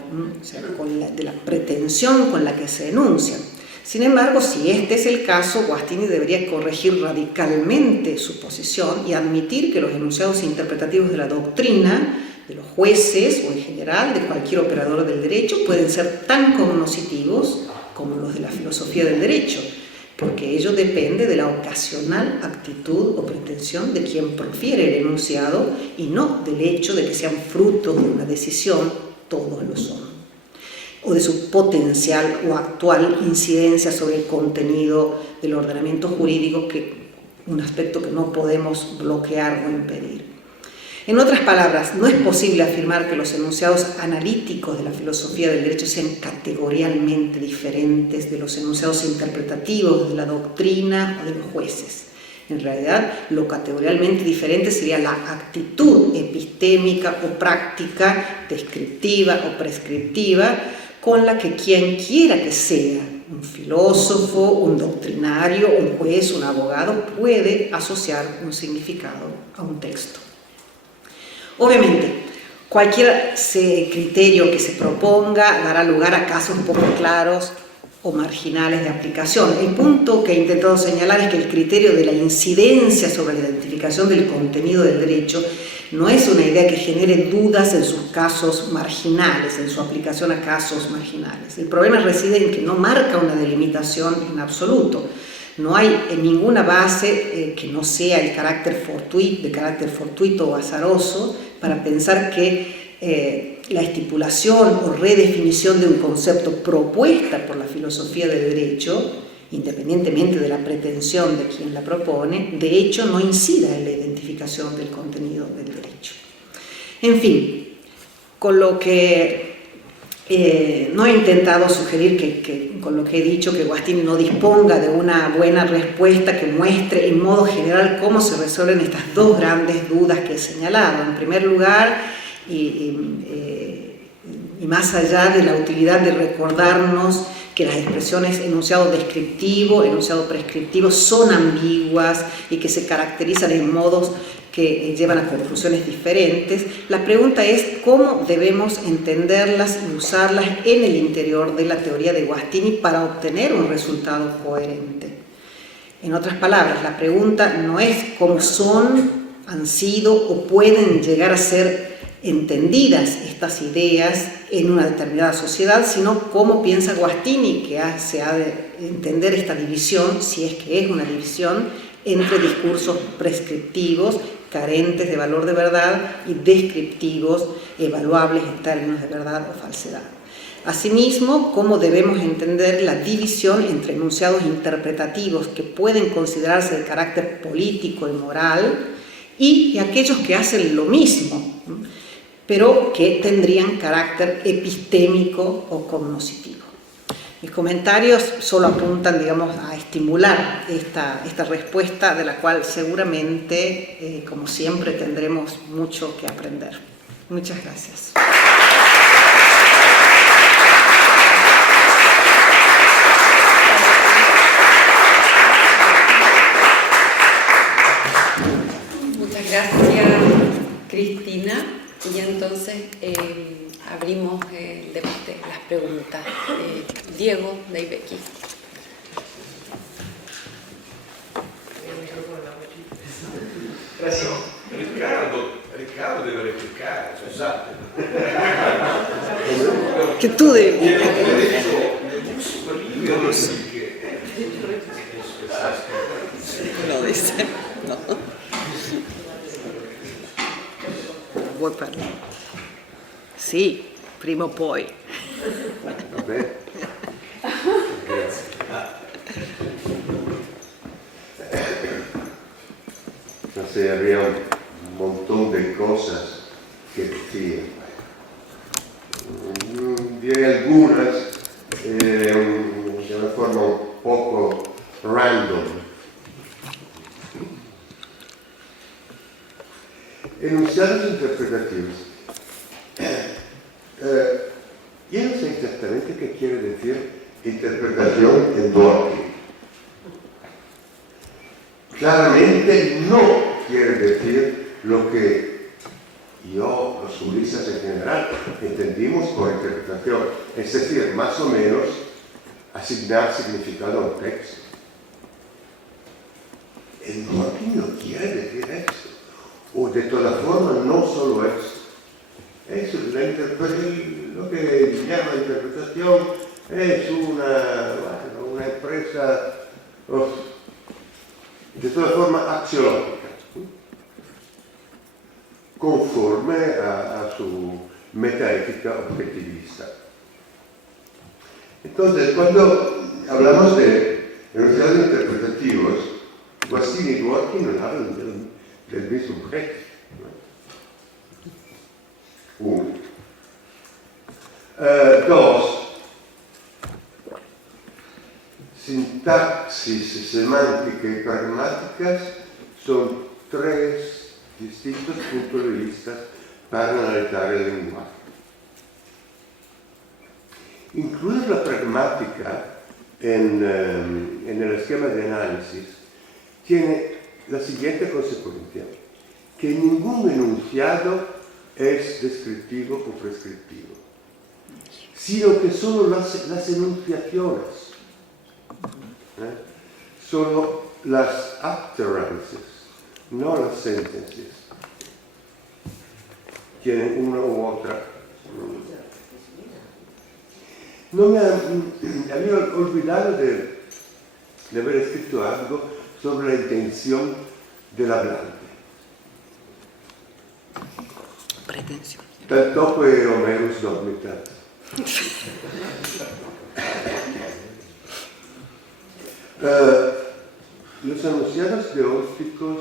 o sea, de la pretensión con la que se enuncia. Sin embargo, si este es el caso, Guastini debería corregir radicalmente su posición y admitir que los enunciados interpretativos de la doctrina, de los jueces o en general de cualquier operador del derecho, pueden ser tan cognoscitivos como los de la filosofía del derecho, porque ello depende de la ocasional actitud o pretensión de quien profiere el enunciado y no del hecho de que sean frutos de una decisión, todos lo son, o de su potencial o actual incidencia sobre el contenido del ordenamiento jurídico, que un aspecto que no podemos bloquear o impedir. En otras palabras, no es posible afirmar que los enunciados analíticos de la filosofía del derecho sean categorialmente diferentes de los enunciados interpretativos de la doctrina o de los jueces. En realidad, lo categorialmente diferente sería la actitud epistémica o práctica, descriptiva o prescriptiva, con la que quien quiera que sea, un filósofo, un doctrinario, un juez, un abogado, puede asociar un significado a un texto. Obviamente, cualquier criterio que se proponga dará lugar a casos poco claros o marginales de aplicación. El punto que he intentado señalar es que el criterio de la incidencia sobre la identificación del contenido del derecho no es una idea que genere dudas en sus casos marginales, en su aplicación a casos marginales. El problema reside en que no marca una delimitación en absoluto. No hay en ninguna base que no sea de carácter fortuito o azaroso para pensar que la estipulación o redefinición de un concepto propuesta por la filosofía del derecho, independientemente de la pretensión de quien la propone, de hecho no incida en la identificación del contenido del derecho. En fin, con lo que no he intentado sugerir que con lo que he dicho que Guastini no disponga de una buena respuesta que muestre en modo general cómo se resuelven estas dos grandes dudas que he señalado. En primer lugar, y más allá de la utilidad de recordarnos que las expresiones enunciado descriptivo, enunciado prescriptivo son ambiguas y que se caracterizan en modos que llevan a conclusiones diferentes, la pregunta es cómo debemos entenderlas y usarlas en el interior de la teoría de Guastini para obtener un resultado coherente. En otras palabras, la pregunta no es cómo son, han sido o pueden llegar a ser entendidas estas ideas en una determinada sociedad, sino cómo piensa Guastini que se ha de entender esta división, si es que es una división, entre discursos prescriptivos, carentes de valor de verdad, y descriptivos, evaluables en términos de verdad o falsedad. Asimismo, cómo debemos entender la división entre enunciados interpretativos que pueden considerarse de carácter político y moral y aquellos que hacen lo mismo, pero que tendrían carácter epistémico o cognoscitivo. Mis comentarios solo apuntan, digamos, a estimular esta respuesta, de la cual seguramente, como siempre, tendremos mucho que aprender. Muchas gracias. Muchas gracias, Cristina. Y entonces abrimos el debate, las preguntas. Diego, de Ibequi. Grazie. Riccardo deve replicare, scusate. Che tu devi. No, dice, no. Vuoi parlare? Sì, prima o poi. Vabbè. Grazie. No sé, había un montón de cosas que decir. Diré algunas de una forma un poco random. Enunciados interpretativos. Yo no sé exactamente qué quiere decir interpretación en Dworkin. claramente no quiere decir lo que yo, los juristas en general, entendimos por interpretación, es decir, más o menos asignar significado a un texto. El Dworkin no quiere decir esto, o de todas formas no solo esto. Eso es lo que llama interpretación, es una empresa de todas formas axiológica, conforme a su metaética objetivista. Entonces, cuando hablamos de enunciados interpretativos, Guattini y Dworkin no hablan del mismo objeto. Uno. Dos. Sintaxis, semántica y pragmáticas son tres distintos puntos de vista para analizar el lenguaje. Incluir la pragmática en el esquema de análisis tiene la siguiente consecuencia, que ningún enunciado es descriptivo o prescriptivo, sino que solo las enunciaciones, solo las utterances, no las sentencias, tienen una u otra. No me había olvidado de haber escrito algo sobre la intención del hablante. Pretensión. Tanto que Homerus dormitat. Los enunciados deónticos,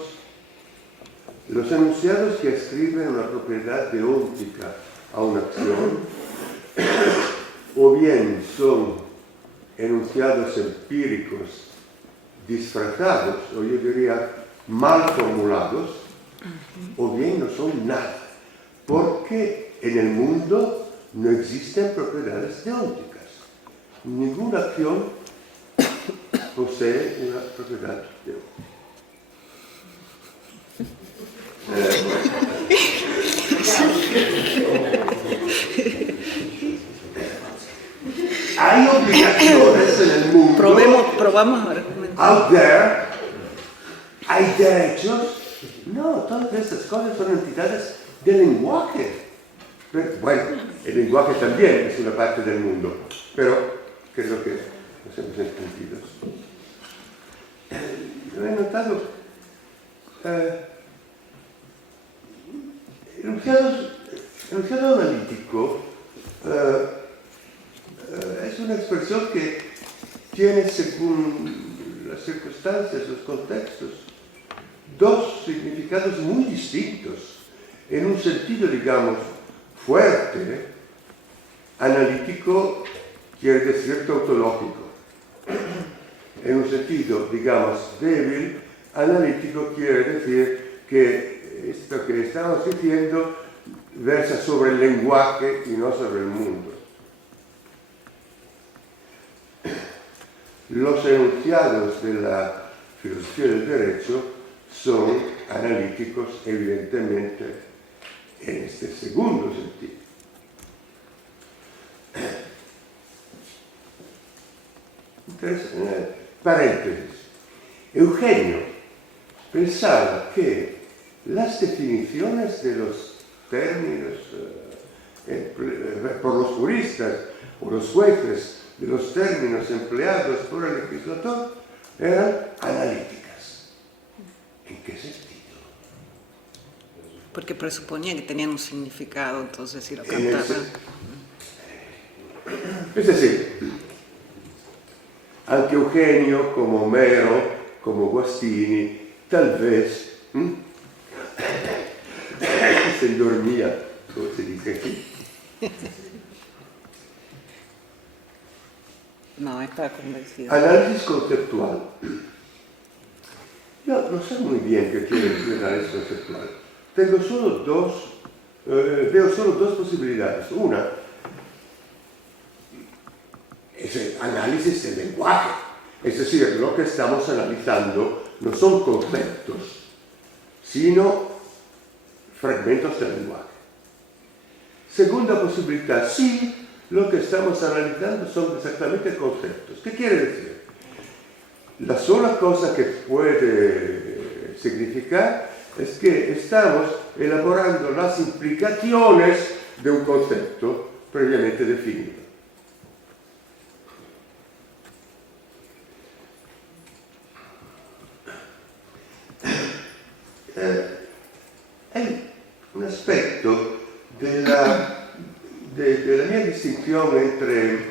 los enunciados que escriben una propiedad deóntica a una acción, o bien son enunciados empíricos disfrazados, o yo diría mal formulados, o bien no son nada, porque en el mundo no existen propiedades deónticas. Ninguna acción posee una propiedad deóntica. Hay obligaciones en el mundo. Probamos a argumentar. Out there, hay derechos. No, todas estas cosas son entidades del lenguaje. Pero, bueno, el lenguaje también es una parte del mundo, pero creo que nos hemos entendido. Yo he notado enunciado analítico es una expresión que tiene, según las circunstancias, los contextos, dos significados muy distintos. En un sentido, digamos, fuerte, analítico quiere decir tautológico. En un sentido, digamos, débil, analítico quiere decir que esto que estamos diciendo versa sobre el lenguaje y no sobre el mundo. Los enunciados de la filosofía del derecho son analíticos, evidentemente, en este segundo sentido. Paréntesis. Eugenio pensaba que las definiciones de los términos por los juristas o los jueces de los términos empleados por el legislador eran analíticas. ¿En qué sentido? Porque presuponía que tenían un significado, entonces si lo cantaban. Es decir, anche Eugenio, como Homero, como Guattini, tal vez se dormía, como se dice aquí. No, estaba convencido. Análisis conceptual. Yo no sé muy bien qué quiere decir análisis conceptual. Veo solo dos posibilidades. Una es el análisis del lenguaje, es decir, lo que estamos analizando no son conceptos, sino fragmentos del lenguaje. Segunda posibilidad, sí, lo que estamos analizando son exactamente conceptos. ¿Qué quiere decir? La sola cosa que puede significar es que estamos elaborando las implicaciones de un concepto previamente definido. Hay un aspetto della mia distinzione entre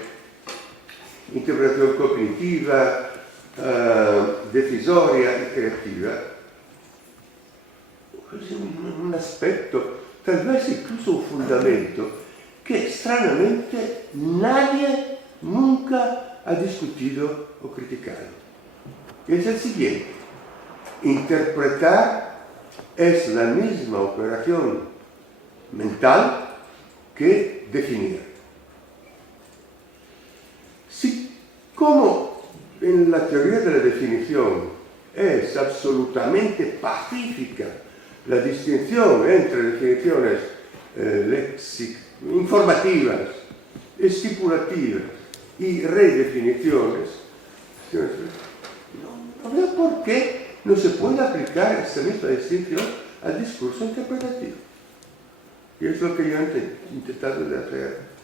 interpretazione cognitiva, decisoria e creativa, un aspetto, tal vez incluso un fundamento, che stranamente nadie nunca ha discutido o criticado. Es el siguiente: interpretar es la misma operación mental que definir. Si, como en la teoría de la definición es absolutamente pacífica la distinción entre definiciones informativas, estipulativas y redefiniciones, no veo por qué no se puede aplicar esta misma distinción al discurso interpretativo. Y es lo que yo he intentado de hacer.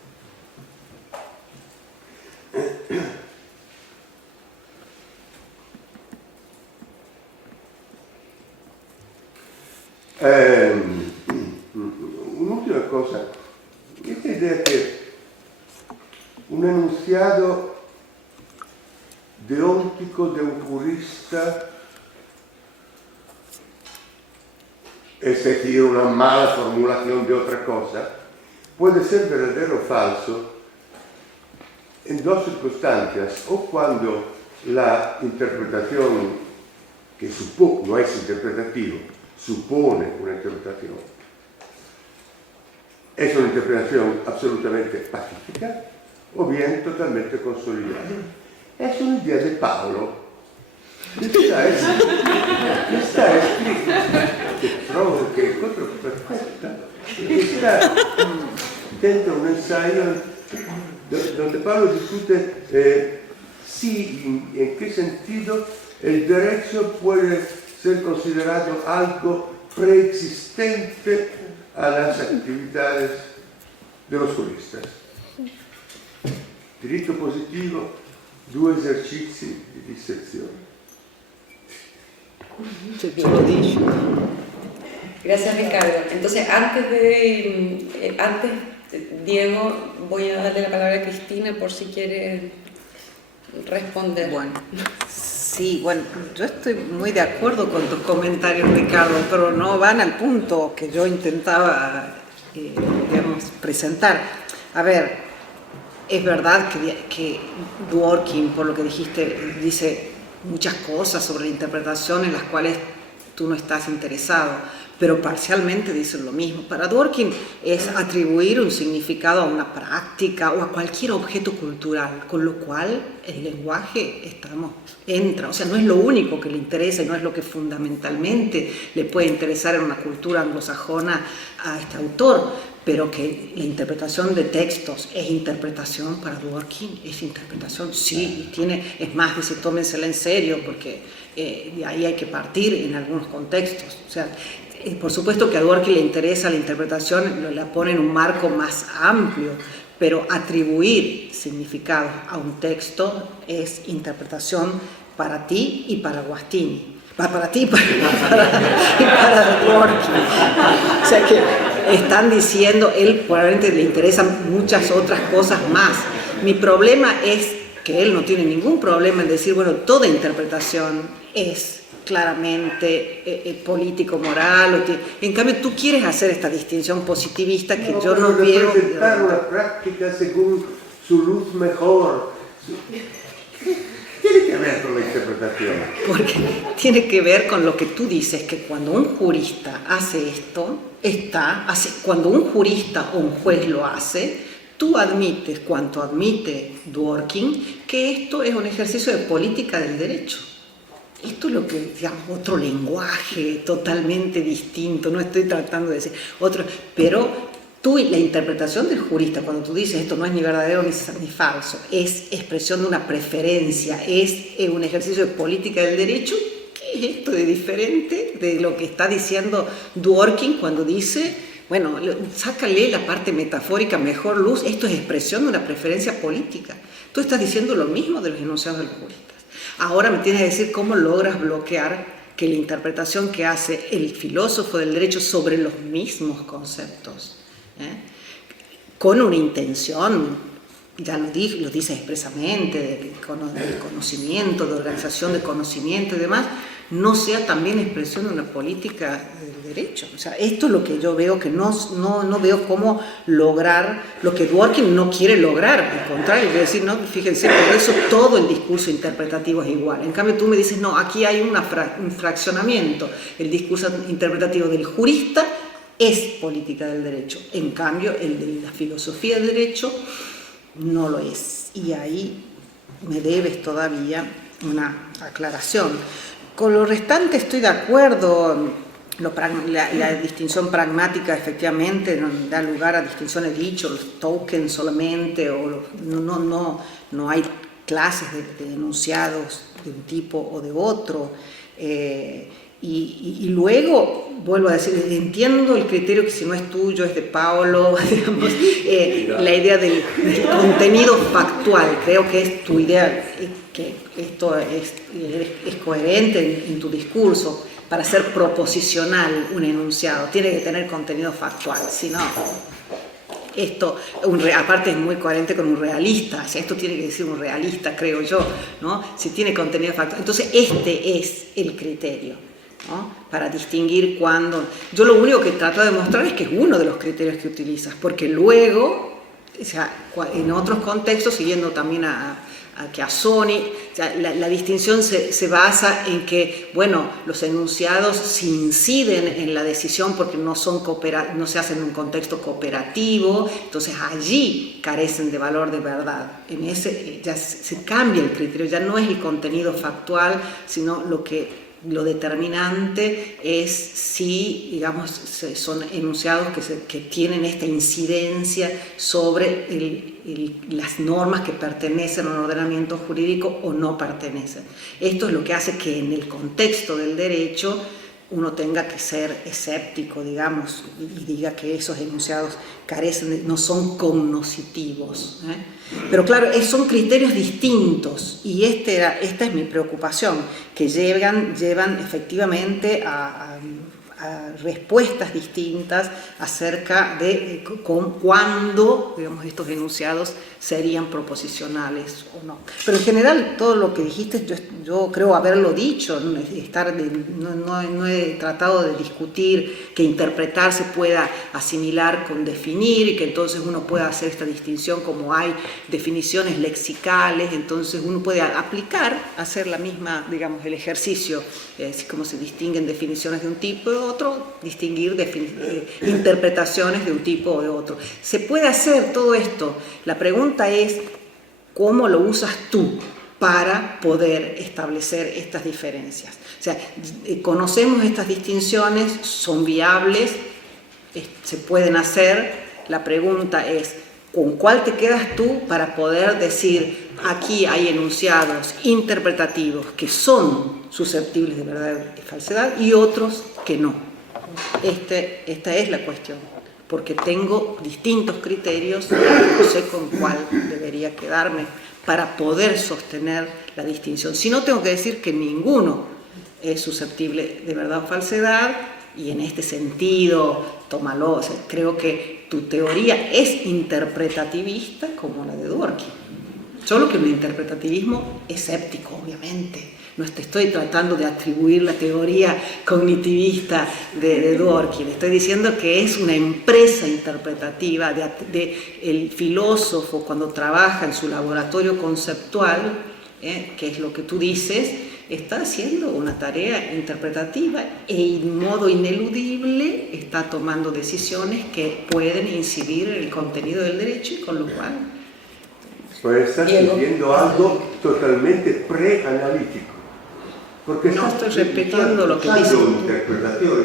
Un'ultima cosa, esta idea que un enunciado deontico de un jurista, es decir, una mala formulación de otra cosa, puede ser verdadero o falso en dos circunstancias: o cuando la interpretación que supone, no es interpretativo, supone una interpretación, es una interpretación absolutamente pacífica, o bien totalmente consolidada. Es una idea de Paolo. Está escrito, que trovo che encuentro perfetta, está dentro un ensayo donde Pablo discute si, en qué sentido el derecho puede ser considerado algo preexistente a las actividades de los juristas. Diritto positivo, 2 esercizi di dissezione. Gracias, Ricardo. Entonces, antes, Diego, voy a darle la palabra a Cristina por si quiere responder. Bueno, sí, bueno, yo estoy muy de acuerdo con tus comentarios, Ricardo, pero no van al punto que yo intentaba, digamos, presentar. A ver, es verdad que Dworkin, por lo que dijiste, dice muchas cosas sobre la interpretación en las cuales tú no estás interesado, pero parcialmente dicen lo mismo. Para Dworkin es atribuir un significado a una práctica o a cualquier objeto cultural, con lo cual el lenguaje entra, o sea, no es lo único que le interesa y no es lo que fundamentalmente le puede interesar en una cultura anglosajona a este autor, pero que la interpretación de textos es interpretación para Dworkin, es interpretación, sí, y es más, dice, tómensela en serio, porque de ahí hay que partir en algunos contextos. O sea, por supuesto que a Dworkin le interesa la interpretación, la pone en un marco más amplio, pero atribuir significado a un texto es interpretación para ti y para Guastini. Para ti y para Dworkin. O sea que están diciendo, él probablemente le interesan muchas otras cosas más. Mi problema es que él no tiene ningún problema en decir, bueno, toda interpretación es claramente político-moral. En cambio, tú quieres hacer esta distinción positivista que yo no veo. Representar una práctica según su luz mejor. Tiene que ver con la interpretación. Porque tiene que ver con lo que tú dices, que cuando un jurista hace esto, cuando un jurista o un juez lo hace, tú admites, cuanto admite Dworkin, que esto es un ejercicio de política del derecho. esto es lo que, digamos, otro lenguaje totalmente distinto, no estoy tratando de decir otro, pero la interpretación del jurista, cuando tú dices esto no es ni verdadero ni falso, es expresión de una preferencia, es un ejercicio de política del derecho. ¿Qué es esto de diferente de lo que está diciendo Dworkin cuando dice, bueno, sácale la parte metafórica, mejor luz, esto es expresión de una preferencia política? Tú estás diciendo lo mismo de los enunciados de los juristas. Ahora me tienes que decir cómo logras bloquear que la interpretación que hace el filósofo del derecho sobre los mismos conceptos, con una intención, ya lo dice expresamente, de conocimiento, de organización de conocimiento y demás, no sea también expresión de una política del derecho. O sea, esto es lo que yo veo, que no veo cómo lograr lo que Dworkin no quiere lograr, al contrario, quiere decir, no, fíjense, por eso todo el discurso interpretativo es igual. En cambio tú me dices, no, aquí hay un fraccionamiento, el discurso interpretativo del jurista es política del derecho, en cambio el de la filosofía del derecho no lo es, y ahí me debes todavía una aclaración. Con lo restante estoy de acuerdo, la distinción pragmática efectivamente da lugar a distinciones dichos, los tokens solamente, o no hay clases de enunciados de un tipo o de otro. Y luego, vuelvo a decir, entiendo el criterio que si no es tuyo, es de Paolo, digamos, la idea del contenido factual, creo que es tu idea, que esto es coherente en tu discurso. Para ser proposicional un enunciado tiene que tener contenido factual, si no, esto aparte es muy coherente con un realista, o sea, esto tiene que decir un realista, creo yo, ¿no? Si tiene contenido factual, entonces este es el criterio, ¿no? Para distinguir cuando... Yo lo único que trato de mostrar es que es uno de los criterios que utilizas, porque luego, o sea, en otros contextos, siguiendo también a Sony, o sea, la distinción se basa en que, bueno, los enunciados se inciden en la decisión porque no se hacen en un contexto cooperativo, entonces allí carecen de valor de verdad. En ese ya se cambia el criterio, ya no es el contenido factual, sino lo determinante es si, digamos, son enunciados que tienen esta incidencia sobre las normas que pertenecen a un ordenamiento jurídico o no pertenecen. Esto es lo que hace que en el contexto del derecho uno tenga que ser escéptico, digamos, y diga que esos enunciados no son cognoscitivos, Pero claro, son criterios distintos y esta es mi preocupación, que llevan efectivamente a respuestas distintas acerca de cuándo, digamos, estos enunciados serían proposicionales o no. Pero en general, todo lo que dijiste, yo creo haberlo dicho, no he tratado de discutir que interpretar se pueda asimilar con definir y que entonces uno pueda hacer esta distinción como hay definiciones lexicales, entonces uno puede hacer la misma, digamos, el ejercicio, como se distinguen definiciones de un tipo o de otro, distinguir interpretaciones de un tipo o de otro. Se puede hacer todo esto. La pregunta es cómo lo usas tú para poder establecer estas diferencias. O sea, conocemos estas distinciones, son viables, se pueden hacer. La pregunta es, ¿con cuál te quedas tú para poder decir, aquí hay enunciados interpretativos que son susceptibles de verdad y falsedad y otros que no? Esta es la cuestión, porque tengo distintos criterios, no sé con cuál debería quedarme para poder sostener la distinción. Si no, tengo que decir que ninguno es susceptible de verdad o falsedad, y en este sentido, tómalo, o sea, creo que tu teoría es interpretativista como la de Dworkin, solo que un interpretativismo escéptico, obviamente. No te estoy tratando de atribuir la teoría cognitivista de Dworkin, estoy diciendo que es una empresa interpretativa el filósofo cuando trabaja en su laboratorio conceptual, que es lo que tú dices, está haciendo una tarea interpretativa e en modo ineludible está tomando decisiones que pueden incidir en el contenido del derecho y con lo cual... Pues estás diciendo algo totalmente preanalítico. Porque No está estoy repitiendo lo que usando dice. interpretativa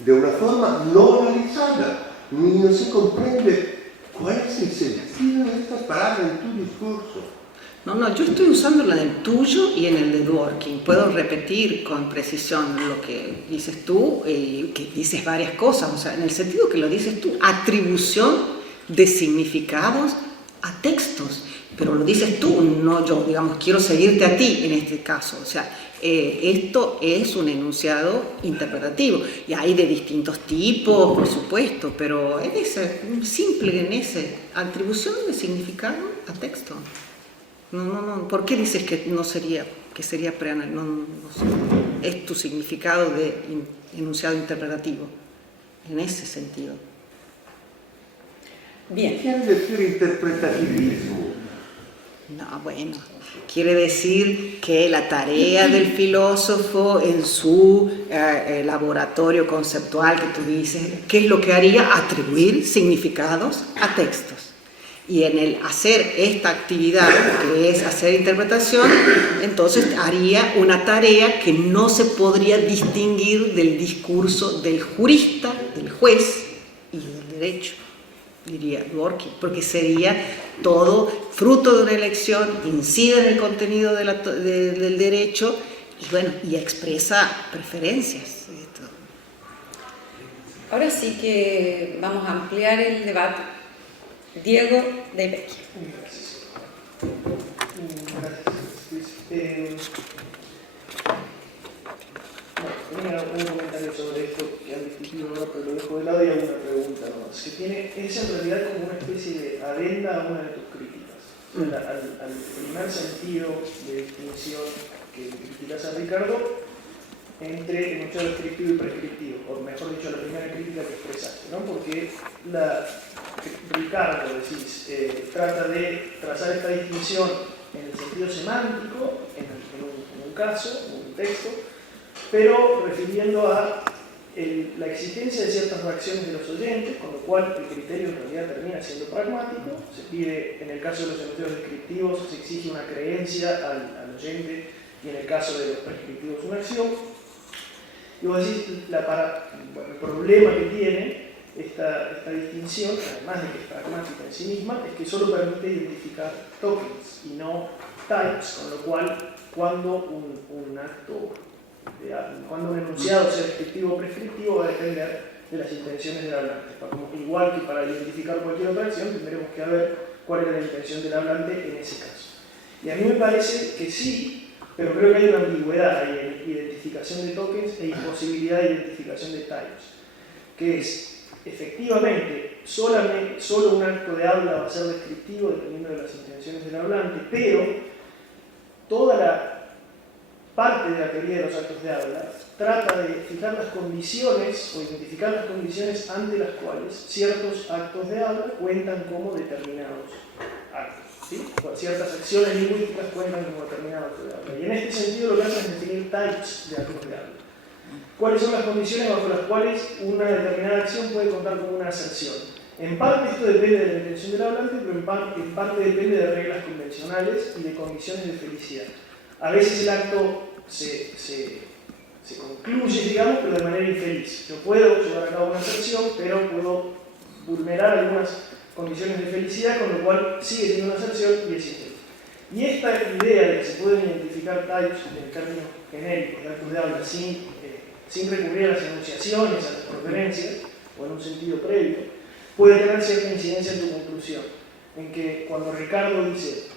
de una forma no analizada. No se comprende cuál es el sentido de estas palabras en tu discurso. No, yo estoy usando la del tuyo y en el de Dworkin. Puedo repetir con precisión lo que dices tú, que dices varias cosas, o sea, en el sentido que lo dices tú, atribución de significados a textos, pero lo dices tú, no yo, digamos, quiero seguirte a ti en este caso, o sea, esto es un enunciado interpretativo y hay de distintos tipos, por supuesto, pero es simple en ese, atribución de significado a texto. No, ¿por qué dices que no sería, que sería preanal? No sé. Es tu significado de enunciado interpretativo, en ese sentido. Bien. ¿Qué quiere decir interpretativismo? No, bueno, quiere decir que la tarea del filósofo en su laboratorio conceptual que tú dices, ¿qué es lo que haría? Atribuir significados a textos. Y en el hacer esta actividad, que es hacer interpretación, entonces haría una tarea que no se podría distinguir del discurso del jurista, del juez y del derecho, diría Dworkin, porque sería todo fruto de una elección, incide en el contenido del derecho y, bueno, y expresa preferencias. Ahora sí que vamos a ampliar el debate. Diego de Vecchia. Gracias. Tenía un comentario sobre esto que han discutido, pero lo dejo de lado y hago una pregunta nomás, que es en realidad como una especie de adenda a una de tus críticas. O sea, al primer sentido de distinción que criticas a Ricardo entre enunciado descriptivo y prescriptivo, o mejor dicho, la primera crítica que expresaste, ¿no? Porque Ricardo, decís, trata de trazar esta distinción en el sentido semántico, en un caso, en un texto, pero refiriendo a la exigencia de ciertas reacciones de los oyentes, con lo cual el criterio en realidad termina siendo pragmático. Se pide, en el caso de los enunciados descriptivos, se exige una creencia al oyente, y en el caso de los prescriptivos una acción. Y vos decís, el problema que tiene esta distinción, además de que es pragmática en sí misma, es que solo permite identificar tokens y no types, con lo cual cuando cuando un enunciado sea descriptivo o prescriptivo va a depender de las intenciones del hablante. Igual que para identificar cualquier otra acción, tendremos que ver cuál era la intención del hablante en ese caso. Y a mí me parece que sí, pero creo que hay una ambigüedad ahí en identificación de tokens e imposibilidad de identificación de types, que es, efectivamente, solo un acto de habla va a ser descriptivo dependiendo de las intenciones del hablante, pero toda la parte de la teoría de los actos de habla trata de fijar las condiciones o identificar las condiciones ante las cuales ciertos actos de habla cuentan como determinados actos. ¿Sí? Ciertas acciones lingüísticas cuentan como determinados actos de habla. Y en este sentido lo que hacen es definir types de actos de habla. ¿Cuáles son las condiciones bajo las cuales una determinada acción puede contar como una aserción? En parte esto depende de la intención del hablante, pero en parte depende de reglas convencionales y de condiciones de felicidad. A veces el acto se concluye, digamos, pero de manera infeliz. Yo puedo llevar a cabo una aserción, pero puedo vulnerar algunas condiciones de felicidad, con lo cual sigue siendo una aserción y es infeliz. Y esta idea de que se pueden identificar types en términos genéricos de actos de habla sin recurrir a las enunciaciones, a las preferencias, o en un sentido previo, puede tener cierta incidencia en tu conclusión, en que cuando Ricardo dice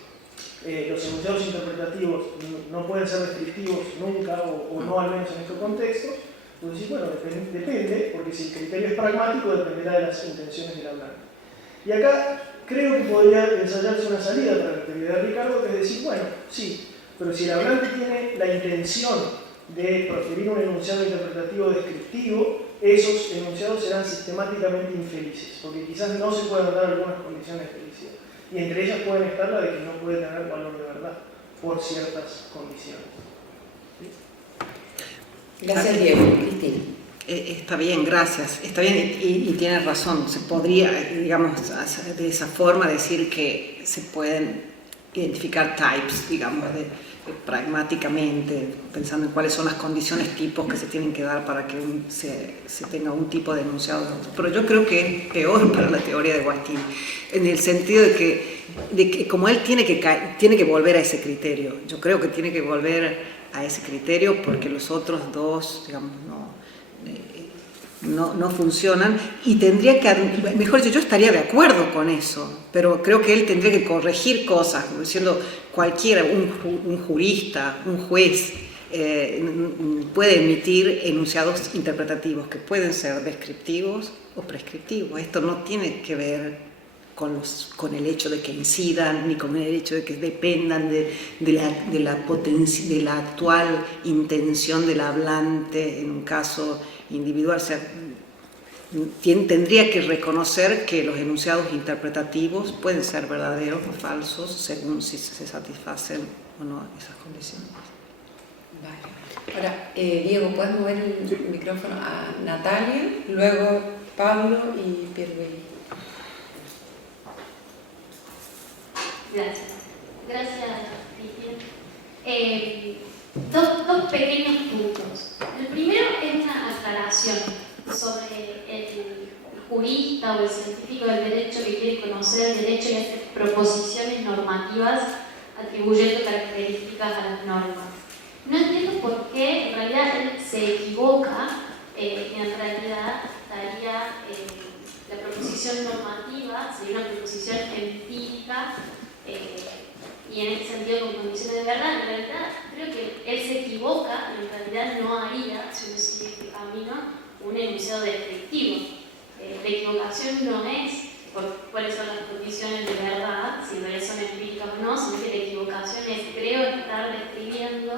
los enunciados interpretativos no pueden ser descriptivos nunca, o no al menos en estos contextos, tú decís, bueno, depende, porque si el criterio es pragmático, dependerá de las intenciones del hablante. Y acá creo que podría ensayarse una salida para la teoría de Ricardo, que es decir, bueno, sí, pero si el hablante tiene la intención de proferir un enunciado interpretativo descriptivo, esos enunciados serán sistemáticamente infelices, porque quizás no se puedan dar algunas condiciones de felicidad. Y entre ellas pueden estar la de que no puede tener valor de verdad por ciertas condiciones. ¿Sí? Gracias, Diego. Cristina. Está bien, gracias. Está bien y tienes razón. Se podría, digamos, de esa forma decir que se pueden identificar types, digamos, pragmáticamente, pensando en cuáles son las condiciones tipos que se tienen que dar para que se tenga un tipo de enunciado. Pero yo creo que es peor para la teoría de Guattini, en el sentido de que como él tiene que volver a ese criterio. Yo creo que tiene que volver a ese criterio porque los otros dos, digamos, no funcionan, y tendría que, mejor dicho, yo estaría de acuerdo con eso, pero creo que él tendría que corregir cosas, como diciendo cualquiera, un jurista, un juez, puede emitir enunciados interpretativos que pueden ser descriptivos o prescriptivos. Esto no tiene que ver con el hecho de que incidan, ni con el hecho de que dependan de la actual intención del hablante en un caso individual. O sea, tendría que reconocer que los enunciados interpretativos pueden ser verdaderos o falsos según si se satisfacen o no esas condiciones. Vale. Ahora, Diego, ¿puedes mover el micrófono a Natalia, luego Pablo y Pierluigi? Gracias, Cristina. Dos pequeños puntos. El primero es una aclaración sobre el jurista o el científico del derecho que quiere conocer el derecho y hacer proposiciones normativas atribuyendo características a las normas. No entiendo por qué en realidad él se equivoca y en realidad daría la proposición normativa, sería una proposición empírica y en este sentido con condiciones de verdad. En realidad creo que él se equivoca y en realidad no haría, si uno sigue este camino, un enunciado descriptivo. La equivocación no es por cuáles son las condiciones de verdad, si en realidad son empíricas o no, sino que la equivocación es creo estar describiendo,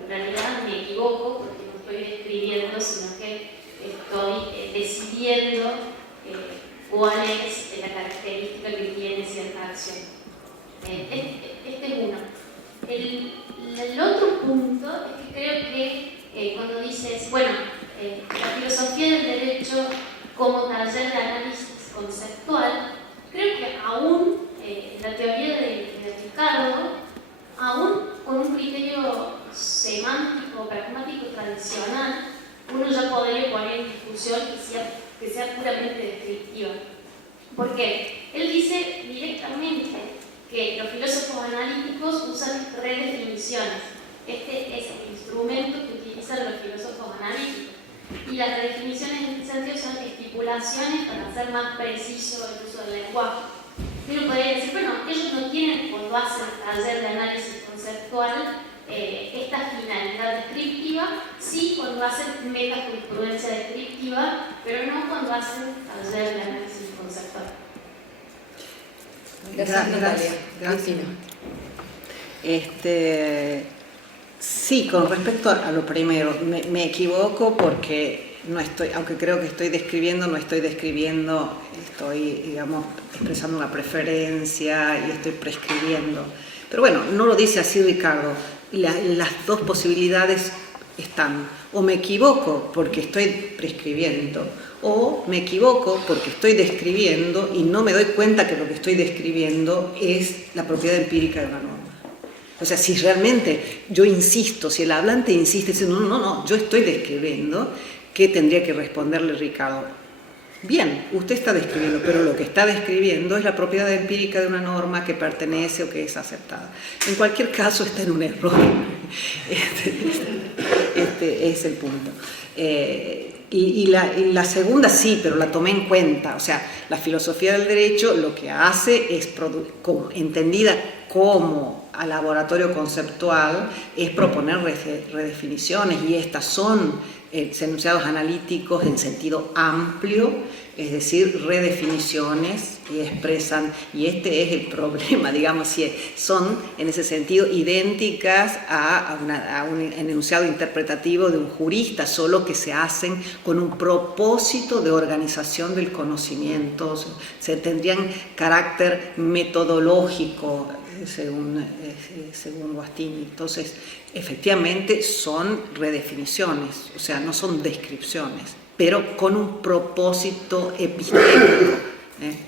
en realidad me equivoco porque no estoy describiendo, sino que estoy decidiendo cuál es la característica que tiene cierta acción. Este es uno. El otro punto es que creo que cuando dices, bueno, la filosofía del derecho como taller de análisis conceptual, creo que aún la teoría de Ricardo, aún con un criterio semántico, pragmático tradicional, uno ya podría poner en discusión que sea puramente descriptiva. ¿Por qué? Él dice directamente que los filósofos analíticos usan redefiniciones. Este es el instrumento que utilizan los filósofos analíticos. Y las redefiniciones en este sentido son estipulaciones para hacer más preciso el uso del lenguaje. Uno podría decir, bueno, ellos no tienen, cuando hacen taller de análisis conceptual, esta finalidad descriptiva, sí cuando hacen metajurisprudencia descriptiva, pero no cuando hacen taller de análisis conceptual. Gracias, Natalia. Cristina. Sí, con respecto a lo primero, me equivoco porque no estoy, aunque creo que estoy describiendo, no estoy describiendo, estoy, digamos, expresando una preferencia y estoy prescribiendo. Pero bueno, no lo dice así Ricardo. Las dos posibilidades están. O me equivoco porque estoy prescribiendo, o me equivoco porque estoy describiendo y no me doy cuenta que lo que estoy describiendo es la propiedad empírica de una norma. O sea, si realmente yo insisto, si el hablante insiste diciendo no, yo estoy describiendo, ¿qué tendría que responderle Ricardo? Bien, usted está describiendo, pero lo que está describiendo es la propiedad empírica de una norma que pertenece o que es aceptada. En cualquier caso está en un error. Este es el punto. Y la segunda sí, pero la tomé en cuenta. O sea, la filosofía del derecho lo que hace es, entendida como a laboratorio conceptual, es proponer redefiniciones, y estas son enunciados analíticos en sentido amplio, es decir, redefiniciones, y expresan, y este es el problema, digamos, si son en ese sentido idénticas a un enunciado interpretativo de un jurista, solo que se hacen con un propósito de organización del conocimiento, se tendrían carácter metodológico, según Guattini. Entonces, efectivamente son redefiniciones, o sea, no son descripciones, pero con un propósito epistémico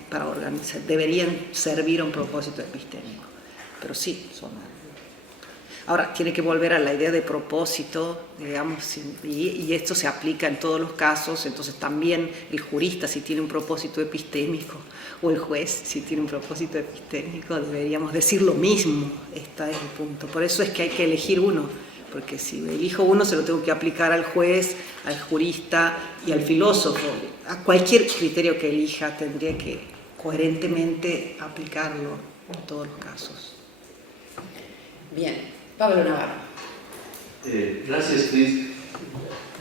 para organizar, deberían servir a un propósito epistémico. pero sí, son... Ahora, tiene que volver a la idea de propósito, digamos, y esto se aplica en todos los casos, entonces también el jurista, si tiene un propósito epistémico, o el juez, si tiene un propósito epistémico, deberíamos decir lo mismo. Este es el punto. Por eso es que hay que elegir uno, porque si elijo uno se lo tengo que aplicar al juez, al jurista y al filósofo. A cualquier criterio que elija tendría que coherentemente aplicarlo en todos los casos. Bien. Pablo Navarro. Gracias, Cris.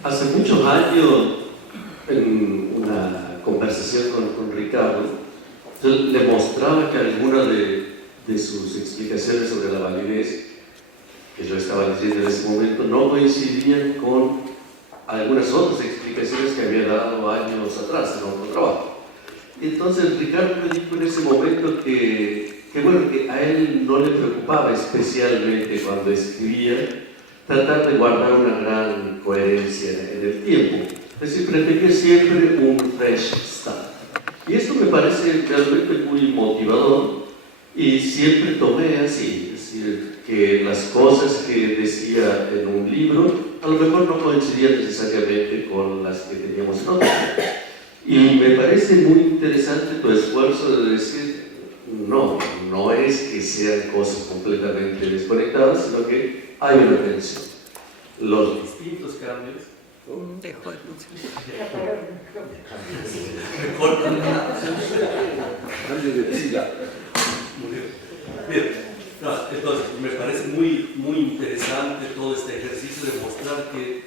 Hace muchos años, en una conversación con Ricardo, yo le mostraba que algunas de sus explicaciones sobre la validez, que yo estaba leyendo en ese momento, no coincidían con algunas otras explicaciones que había dado años atrás en otro trabajo. Entonces Ricardo me dijo en ese momento que bueno, que a él no le preocupaba especialmente cuando escribía tratar de guardar una gran coherencia en el tiempo. Es decir, prefería siempre un fresh start. Y esto me parece realmente muy motivador y siempre tomé así, es decir, que las cosas que decía en un libro a lo mejor no coincidían necesariamente con las que teníamos en otro. Y me parece muy interesante tu esfuerzo de decir no es que sean cosas completamente desconectadas, sino que hay una tensión. Los distintos cambios Dejo de funcionar. Bien, entonces me parece muy interesante todo este ejercicio de mostrar qué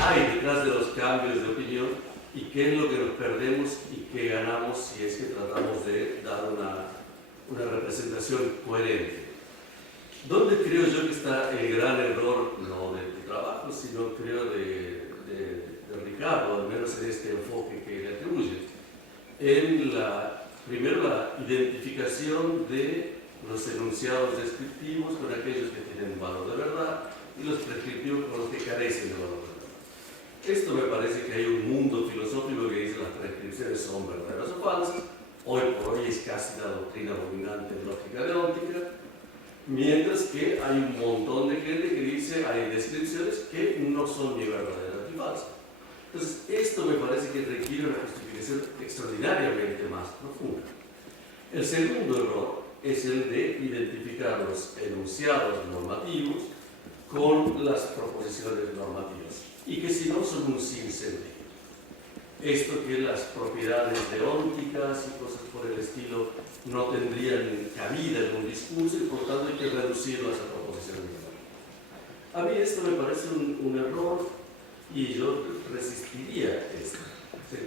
hay detrás de los cambios de opinión y qué es lo que nos perdemos y qué ganamos si es que tratamos de dar una representación coherente. ¿Dónde creo yo que está el gran error, no de tu trabajo, sino creo de Ricardo, al menos en este enfoque que le atribuye? Primero la identificación de los enunciados descriptivos con aquellos que tienen valor de verdad y los prescriptivos con los que carecen de valor de verdad. Esto me parece que hay un mundo filosófico que dice las prescripciones son verdaderas o falsas. Hoy por hoy es casi la doctrina dominante en lógica deóntica, mientras que hay un montón de gente que dice hay descripciones que no son ni verdaderas ni falsas. Entonces, esto me parece que requiere una justificación extraordinariamente más profunda. El segundo error es el de identificar los enunciados normativos con las proposiciones normativas y que si no son un sinsentido. Esto que las propiedades deónticas y cosas por el estilo no tendrían cabida en un discurso y por tanto hay que reducirlas a proposiciones normativas. A mí esto me parece un error y yo resistiría esto.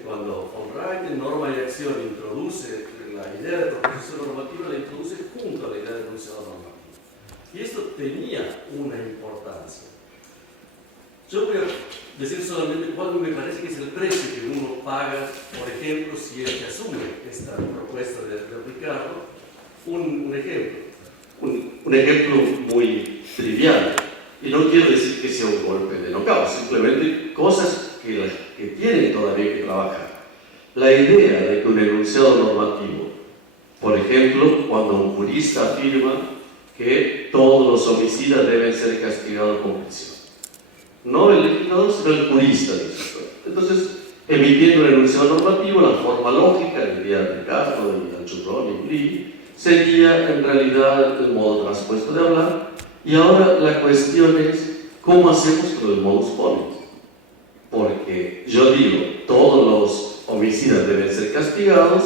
Cuando von Wright en Norma y Acción introduce la idea de proposición normativa, la introduce junto a la idea de enunciado normativo. Y esto tenía una importancia. Yo voy a decir solamente cuál me parece que es el precio que uno paga, por ejemplo, si es que asume esta propuesta de Ricardo. Un ejemplo muy trivial. Y no quiero decir que sea un golpe de knockout, simplemente cosas que tienen todavía que trabajar. La idea de que un enunciado normativo, por ejemplo, cuando un jurista afirma que todos los homicidas deben ser castigados con prisión. No el legislador, sino el jurista. Entonces, emitiendo un enunciado normativo, la forma lógica, diría Ricardo y Anchurrón y Lee, sería en realidad el modo traspuesto de hablar. Y ahora la cuestión es, ¿cómo hacemos con el modus ponens? Porque yo digo, todos los homicidas deben ser castigados,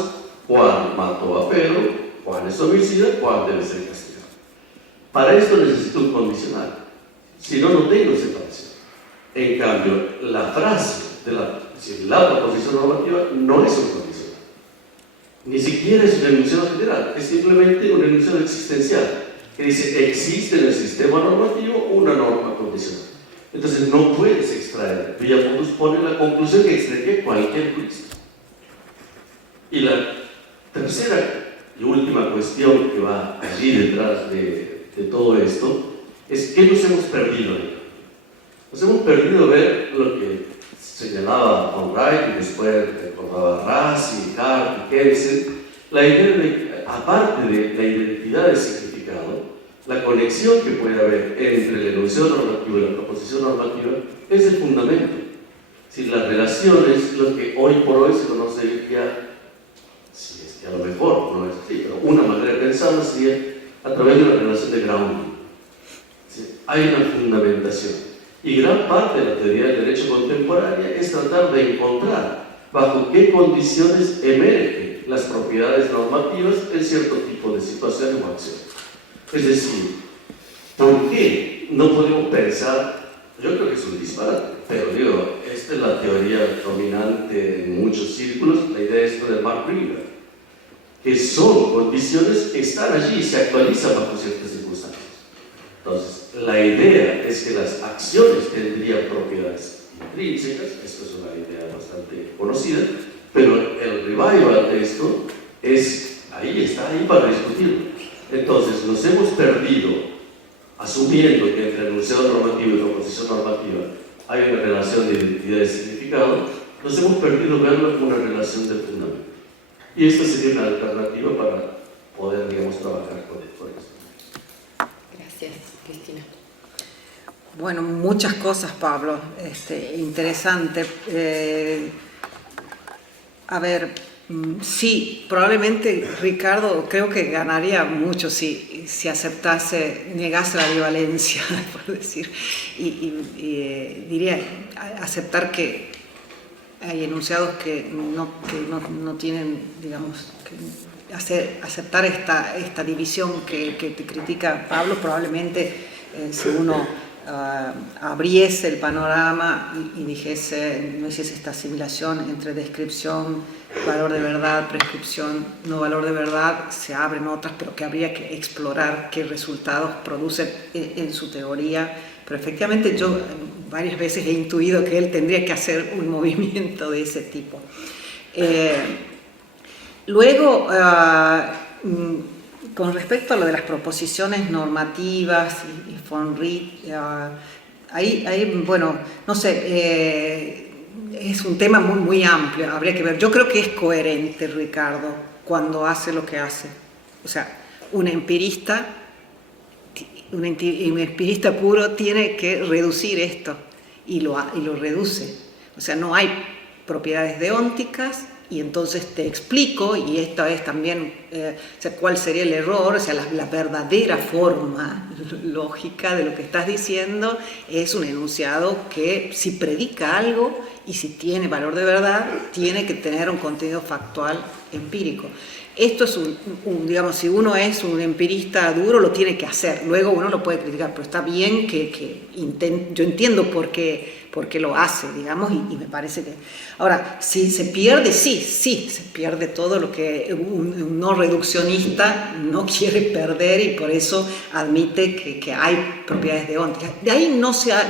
Juan mató a Pedro, Juan es homicida, Juan debe ser castigado. Para esto necesito un condicional, si no, no tengo separación. En cambio, la frase de la proposición normativa no es un condicional. Ni siquiera es un enunciado general, es simplemente un enunciado existencial que dice, existe en el sistema normativo una norma condicional. Entonces no puedes extraer vía modus ponens la conclusión que extraería cualquier jurista. Y la tercera y última cuestión que va allí detrás de todo esto es ¿qué nos hemos perdido ahí? Nos hemos perdido ver lo que señalaba von Wright y después recordaba Rassi, Hart y Kelsen, la idea de, aparte de la identidad del significado, La conexión que puede haber entre el enunciado normativo y la proposición normativa es el fundamento. Si las relaciones, lo que hoy por hoy se conoce ya, si es que a lo mejor no es así, pero una manera de pensarlo sería a través de una relación de grounding. ¿Sí? Hay una fundamentación. Y gran parte de la teoría del derecho contemporánea es tratar de encontrar bajo qué condiciones emergen las propiedades normativas en cierto tipo de situaciones o acciones. Es decir, ¿por qué no podemos pensar? Yo creo que es un disparate, pero digo, esta es la teoría dominante en muchos círculos, la idea es del Mark River, que son condiciones que están allí y se actualizan bajo ciertas circunstancias. Entonces, la idea es que las acciones tendrían propiedades intrínsecas, esto es una idea bastante conocida, pero el revival de esto es, ahí está, ahí para discutirlo. Entonces, nos hemos perdido, asumiendo que entre enunciado normativo y proposición normativa hay una relación de identidad y significado, nos hemos perdido verlo como una relación de fundamento. Y esta sería una alternativa para poder, digamos, trabajar con esto. Gracias, Cristina. Bueno, muchas cosas, Pablo, interesante. A ver, sí, probablemente Ricardo creo que ganaría mucho si aceptase, negase la bivalencia, por decir, y diría aceptar que hay enunciados que no tienen, digamos, aceptar esta división que te critica Pablo. Probablemente si uno abriese el panorama y dijese, no hiciese esta asimilación entre descripción, valor de verdad, prescripción, no valor de verdad, se abren otras, pero que habría que explorar qué resultados producen en su teoría. Pero efectivamente yo varias veces he intuido que él tendría que hacer un movimiento de ese tipo. Luego, con respecto a lo de las proposiciones normativas y von Wright, ahí, bueno, no sé, es un tema muy amplio, habría que ver. Yo creo que es coherente Ricardo cuando hace lo que hace. O sea, un empirista puro tiene que reducir esto y lo reduce. O sea, no hay propiedades deónticas. Y entonces te explico, y esta es también o sea, cuál sería el error, o sea, la verdadera forma lógica de lo que estás diciendo es un enunciado que si predica algo y si tiene valor de verdad, tiene que tener un contenido factual empírico. Esto es digamos, si uno es un empirista duro, lo tiene que hacer. Luego uno lo puede criticar, pero está bien yo entiendo por qué lo hace, digamos, y me parece que... Ahora, si se pierde, sí, se pierde todo lo que un no reduccionista no quiere perder y por eso admite que hay propiedades deónticas. De ahí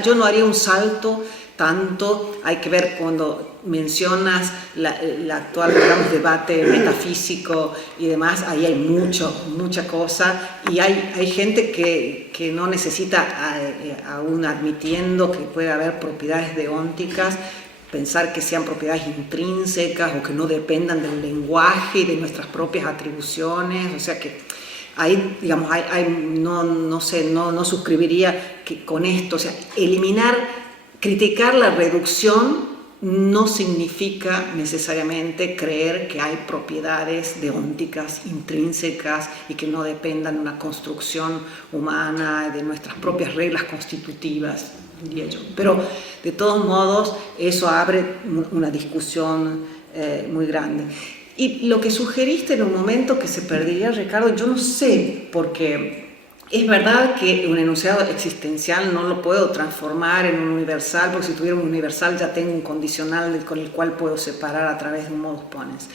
yo no haría un salto tanto, hay que ver cuando mencionas la actual, digamos, debate metafísico y demás, ahí hay mucha cosa y hay gente que no necesita, aún admitiendo que puede haber propiedades deónticas, pensar que sean propiedades intrínsecas o que no dependan del lenguaje y de nuestras propias atribuciones, o sea que ahí, digamos, no suscribiría que con esto, o sea, criticar la reducción no significa necesariamente creer que hay propiedades deónticas, intrínsecas y que no dependan de una construcción humana, de nuestras propias reglas constitutivas, diría yo. Pero de todos modos eso abre una discusión muy grande. Y lo que sugeriste en un momento que se perdería, Ricardo, yo no sé, porque es verdad que un enunciado existencial no lo puedo transformar en un universal, porque si tuviera un universal ya tengo un condicional con el cual puedo separar a través de un modus ponens.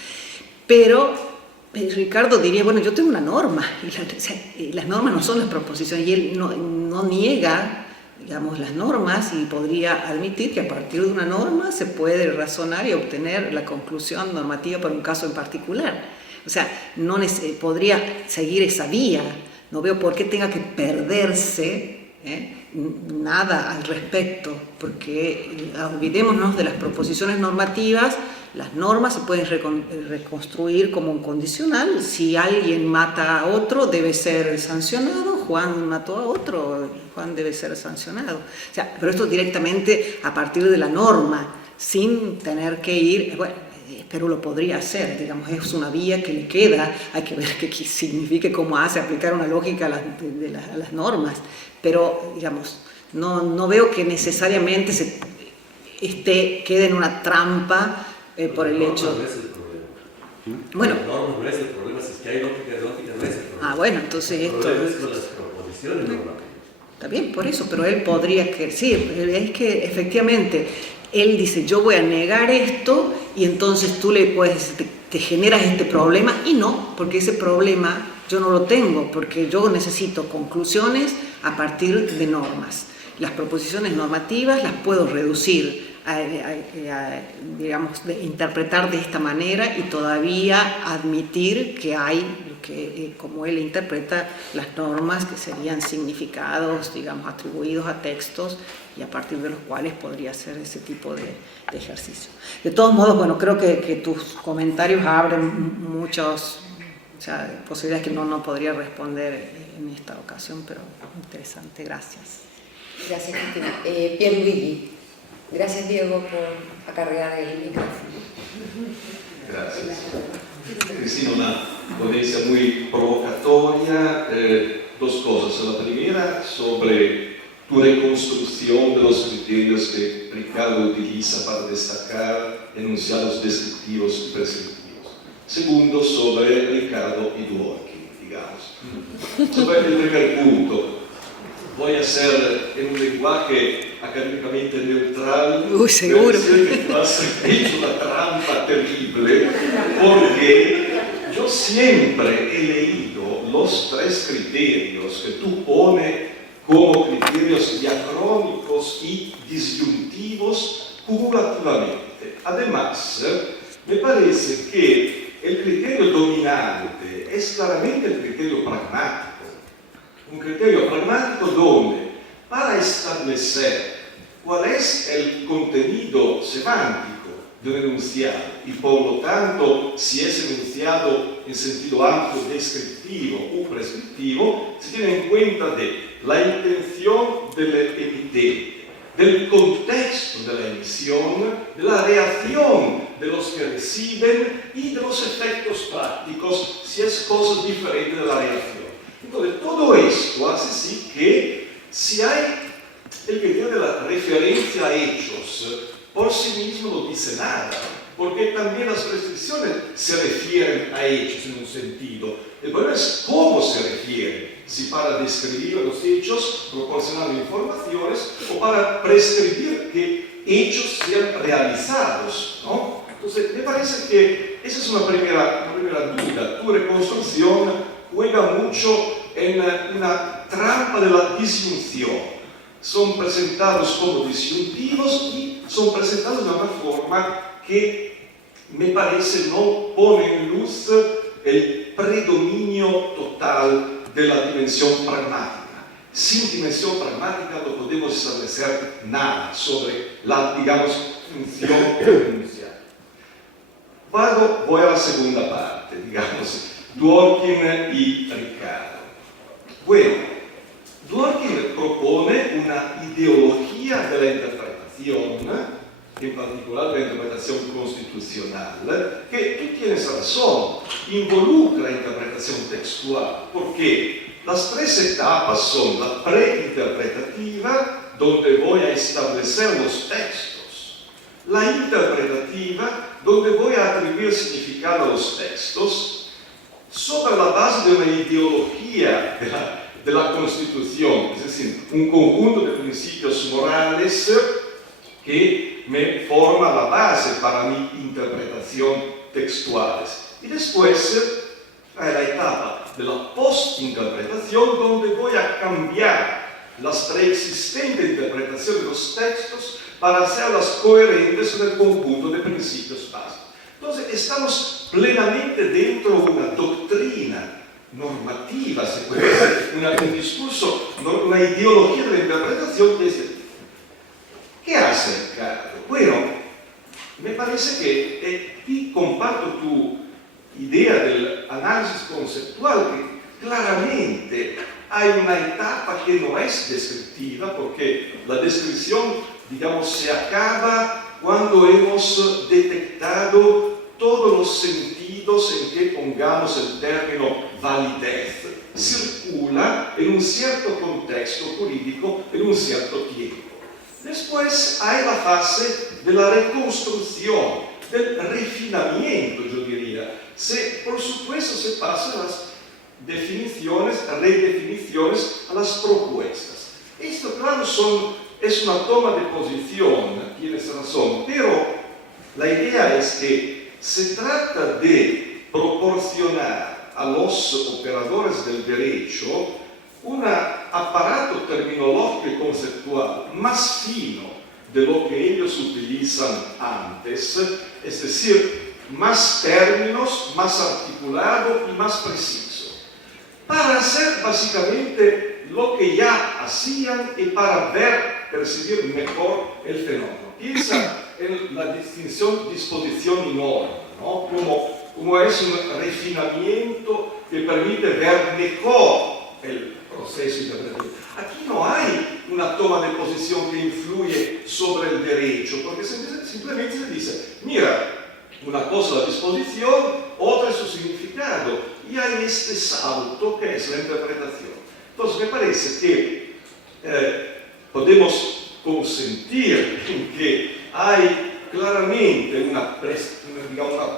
Pero Ricardo diría, bueno, yo tengo una norma, y las normas no son las proposiciones, y él no niega, digamos, las normas, y podría admitir que a partir de una norma se puede razonar y obtener la conclusión normativa para un caso en particular. O sea, podría seguir esa vía. No veo por qué tenga que perderse nada al respecto, porque olvidémonos de las proposiciones normativas. Las normas se pueden reconstruir como un condicional. Si alguien mata a otro, debe ser sancionado Juan mató a otro, Juan debe ser sancionado. O sea, pero esto directamente a partir de la norma, sin tener que ir, bueno, pero lo podría hacer, digamos, es una vía que le queda, hay que ver qué significa, cómo hace aplicar una lógica a las normas, pero, digamos, no veo que necesariamente quede en una trampa por el hecho... No es el problema. Bueno. No es el problema, si es que hay lógica no es el problema. Ah, bueno, entonces el esto... problema es con las proposiciones normativas. Está bien, por eso, pero él podría que... Sí, es que efectivamente... Él dice, yo voy a negar esto y entonces tú te generas este problema, y no, porque ese problema yo no lo tengo, porque yo necesito conclusiones a partir de normas. Las proposiciones normativas las puedo reducir, digamos, interpretar de esta manera y todavía admitir que hay, como él interpreta, las normas que serían significados, digamos, atribuidos a textos y a partir de los cuales podría hacer ese tipo de ejercicio. De todos modos, bueno, creo que tus comentarios abren muchas posibilidades que no podría responder en esta ocasión, pero interesante, gracias. Gracias, Cristina. Pierluigi. Gracias, Diego, por acarrear el micrófono. Gracias. Cristina, una ponencia muy provocatoria. Dos cosas. La primera, sobre tu reconstrucción de los criterios que Ricardo utiliza para destacar enunciados descriptivos y prescriptivos. Segundo, sobre Ricardo y Dworkin, digamos. Sobre el primer punto, voy a hacer en un lenguaje académicamente neutral. Uy, seguro. Que tú has hecho una trampa terrible, porque yo siempre he leído los tres criterios que tú pones como criterios diacrónicos y disyuntivos cumulativamente. Además, me parece que el criterio dominante es claramente el criterio pragmático. Un criterio pragmático donde, para establecer cuál es el contenido semántico de un enunciado y por lo tanto si es enunciado en sentido amplio, descriptivo o prescriptivo, se tiene en cuenta de la intención del emitente, del contexto de la emisión, de la reacción de los que reciben y de los efectos prácticos si es cosa diferente de la reacción. Entonces, todo esto hace sí que si hay el criterio de la referencia a hechos, por sí mismo no dice nada, porque también las prescripciones se refieren a hechos en un sentido. El problema es cómo se refiere, si para describir los hechos, proporcionando informaciones, o para prescribir que hechos sean realizados, ¿no? Entonces, me parece que esa es una primera duda. Tu reconstrucción juega mucho en una trampa de la disyunción. Son presentados como disyuntivos y son presentados de una forma que me parece no pone en luz el predominio total de la dimensión pragmática. Sin dimensión pragmática no podemos establecer nada sobre la, digamos, función del enunciado. Voy a la segunda parte, digamos, Dworkin y Ricardo. Bueno, Dworkin propone una ideología de la interpretación, en particular de la interpretación constitucional, que tú tienes razón, involucra la interpretación textual, porque las tres etapas son la preinterpretativa, donde voy a establecer los textos, la interpretativa, donde voy a atribuir significado a los textos, sobre la base de una ideología de la Constitución, es decir, un conjunto de principios morales que me forma la base para mi interpretación textuales. Y después hay la etapa de la postinterpretación, donde voy a cambiar las preexistentes interpretaciones de los textos para hacerlas coherentes con el conjunto de principios básicos. Entonces, estamos plenamente dentro de una doctrina normativa, se puede decir, un discurso, una ideología de la interpretación que es el tipo. ¿Qué hace Ricardo? Bueno, me parece que y comparto tu idea del análisis conceptual, que claramente hay una etapa que no es descriptiva, porque la descripción, digamos, se acaba cuando hemos detectado todos los sentidos en que pongamos el término validez, circula en un cierto contexto jurídico en un cierto tiempo. Después hay la fase de la reconstrucción, del refinamiento, yo diría. Por supuesto, se pasan las definiciones, redefiniciones a las propuestas. Esto, claro, es una toma de posición, tienes razón, pero la idea es que se trata de proporcionar a los operadores del derecho un aparato terminológico y conceptual más fino de lo que ellos utilizan antes, es decir, más términos, más articulado y más preciso, para hacer básicamente lo que ya hacían y para percibir mejor el fenómeno. Piensa en la distinción disposición y norma, ¿no? Como es un refinamiento que permite ver mejor el proceso interpretativo. Aquí no hay una toma de posición que influye sobre el derecho, porque simplemente se dice, mira, una cosa es la disposición, otra es su significado, y hay este salto que es la interpretación. Entonces me parece que podemos consentir en que hay claramente una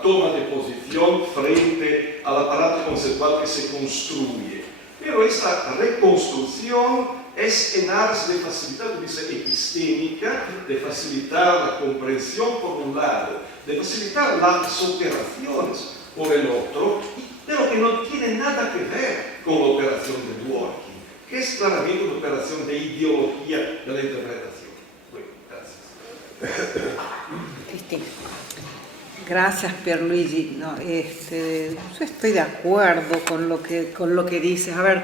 toma de posición frente al aparato conceptual que se construye. Pero esta reconstrucción es en aras de facilitar, dice, epistémica, de facilitar la comprensión por un lado, de facilitar las operaciones por el otro, pero que no tiene nada que ver con la operación de Dworkin, que es claramente una operación de ideología de la interpretación. Bueno, gracias. Cristina. Gracias, Pierluigi. No, yo estoy de acuerdo con lo que dices. A ver,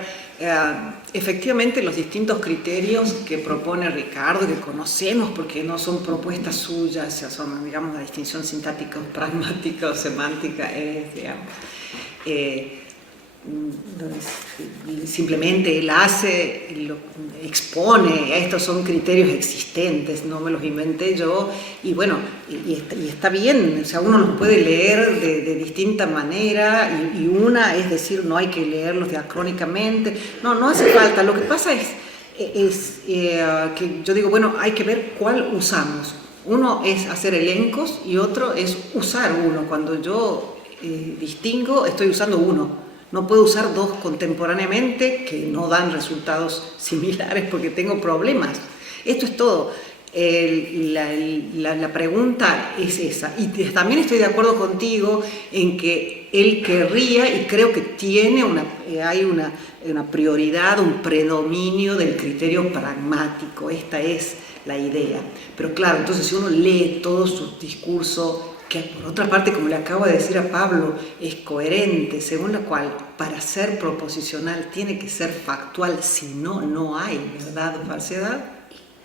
efectivamente los distintos criterios que propone Ricardo, que conocemos porque no son propuestas suyas, o sea, son, digamos, la distinción sintáctica, pragmática o semántica, digamos, simplemente él expone, estos son criterios existentes, no me los inventé yo, y bueno, y está bien, o sea, uno los puede leer de distinta manera, y una es decir, no hay que leerlos diacrónicamente, no hace falta, lo que pasa es que yo digo, bueno, hay que ver cuál usamos. Uno es hacer elencos y otro es usar uno. Cuando yo distingo, estoy usando uno. No puedo usar dos contemporáneamente que no dan resultados similares porque tengo problemas. Esto es todo. La pregunta es esa. Y también estoy de acuerdo contigo en que él querría, y creo que hay una prioridad, un predominio del criterio pragmático. Esta es la idea. Pero claro, entonces si uno lee todo su discurso, que por otra parte, como le acabo de decir a Pablo, es coherente, según la cual para ser proposicional tiene que ser factual, si no, no hay verdad o falsedad,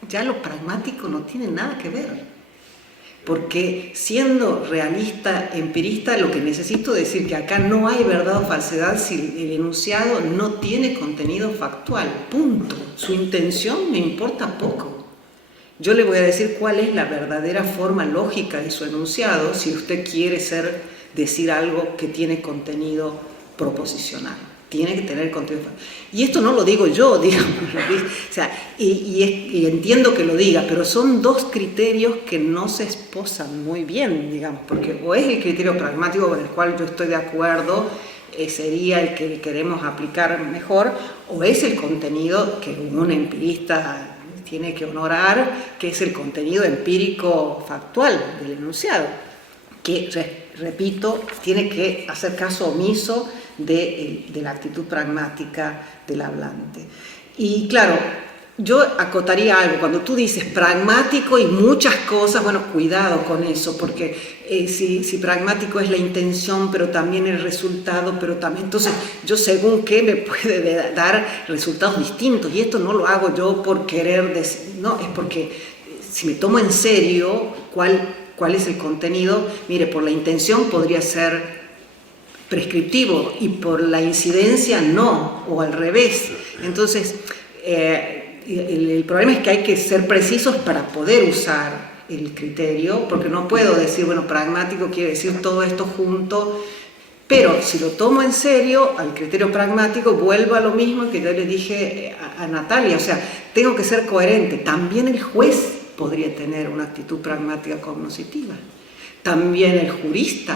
ya lo pragmático no tiene nada que ver. Porque siendo realista, empirista, lo que necesito decir que acá no hay verdad o falsedad si el enunciado no tiene contenido factual, punto. Su intención me importa poco. Yo le voy a decir cuál es la verdadera forma lógica de su enunciado si usted quiere decir algo que tiene contenido proposicional. Tiene que tener contenido. Y esto no lo digo yo, digamos. O sea, y entiendo que lo diga, pero son dos criterios que no se esposan muy bien, digamos, porque o es el criterio pragmático con el cual yo estoy de acuerdo, sería el que queremos aplicar mejor, o es el contenido que un empirista tiene que honorar, que es el contenido empírico factual del enunciado, que, repito, tiene que hacer caso omiso de la actitud pragmática del hablante. Y claro, yo acotaría algo, cuando tú dices pragmático y muchas cosas, bueno, cuidado con eso, porque si pragmático es la intención, pero también el resultado, pero también, entonces yo según qué me puede dar resultados distintos, y esto no lo hago yo por querer decir, no, es porque si me tomo en serio cuál es el contenido, mire, por la intención podría ser prescriptivo y por la incidencia no, o al revés. Entonces, el problema es que hay que ser precisos para poder usar el criterio, porque no puedo decir, bueno, pragmático quiere decir todo esto junto, pero si lo tomo en serio, al criterio pragmático vuelvo a lo mismo que yo le dije a Natalia, o sea, tengo que ser coherente. También el juez podría tener una actitud pragmática cognoscitiva. También el jurista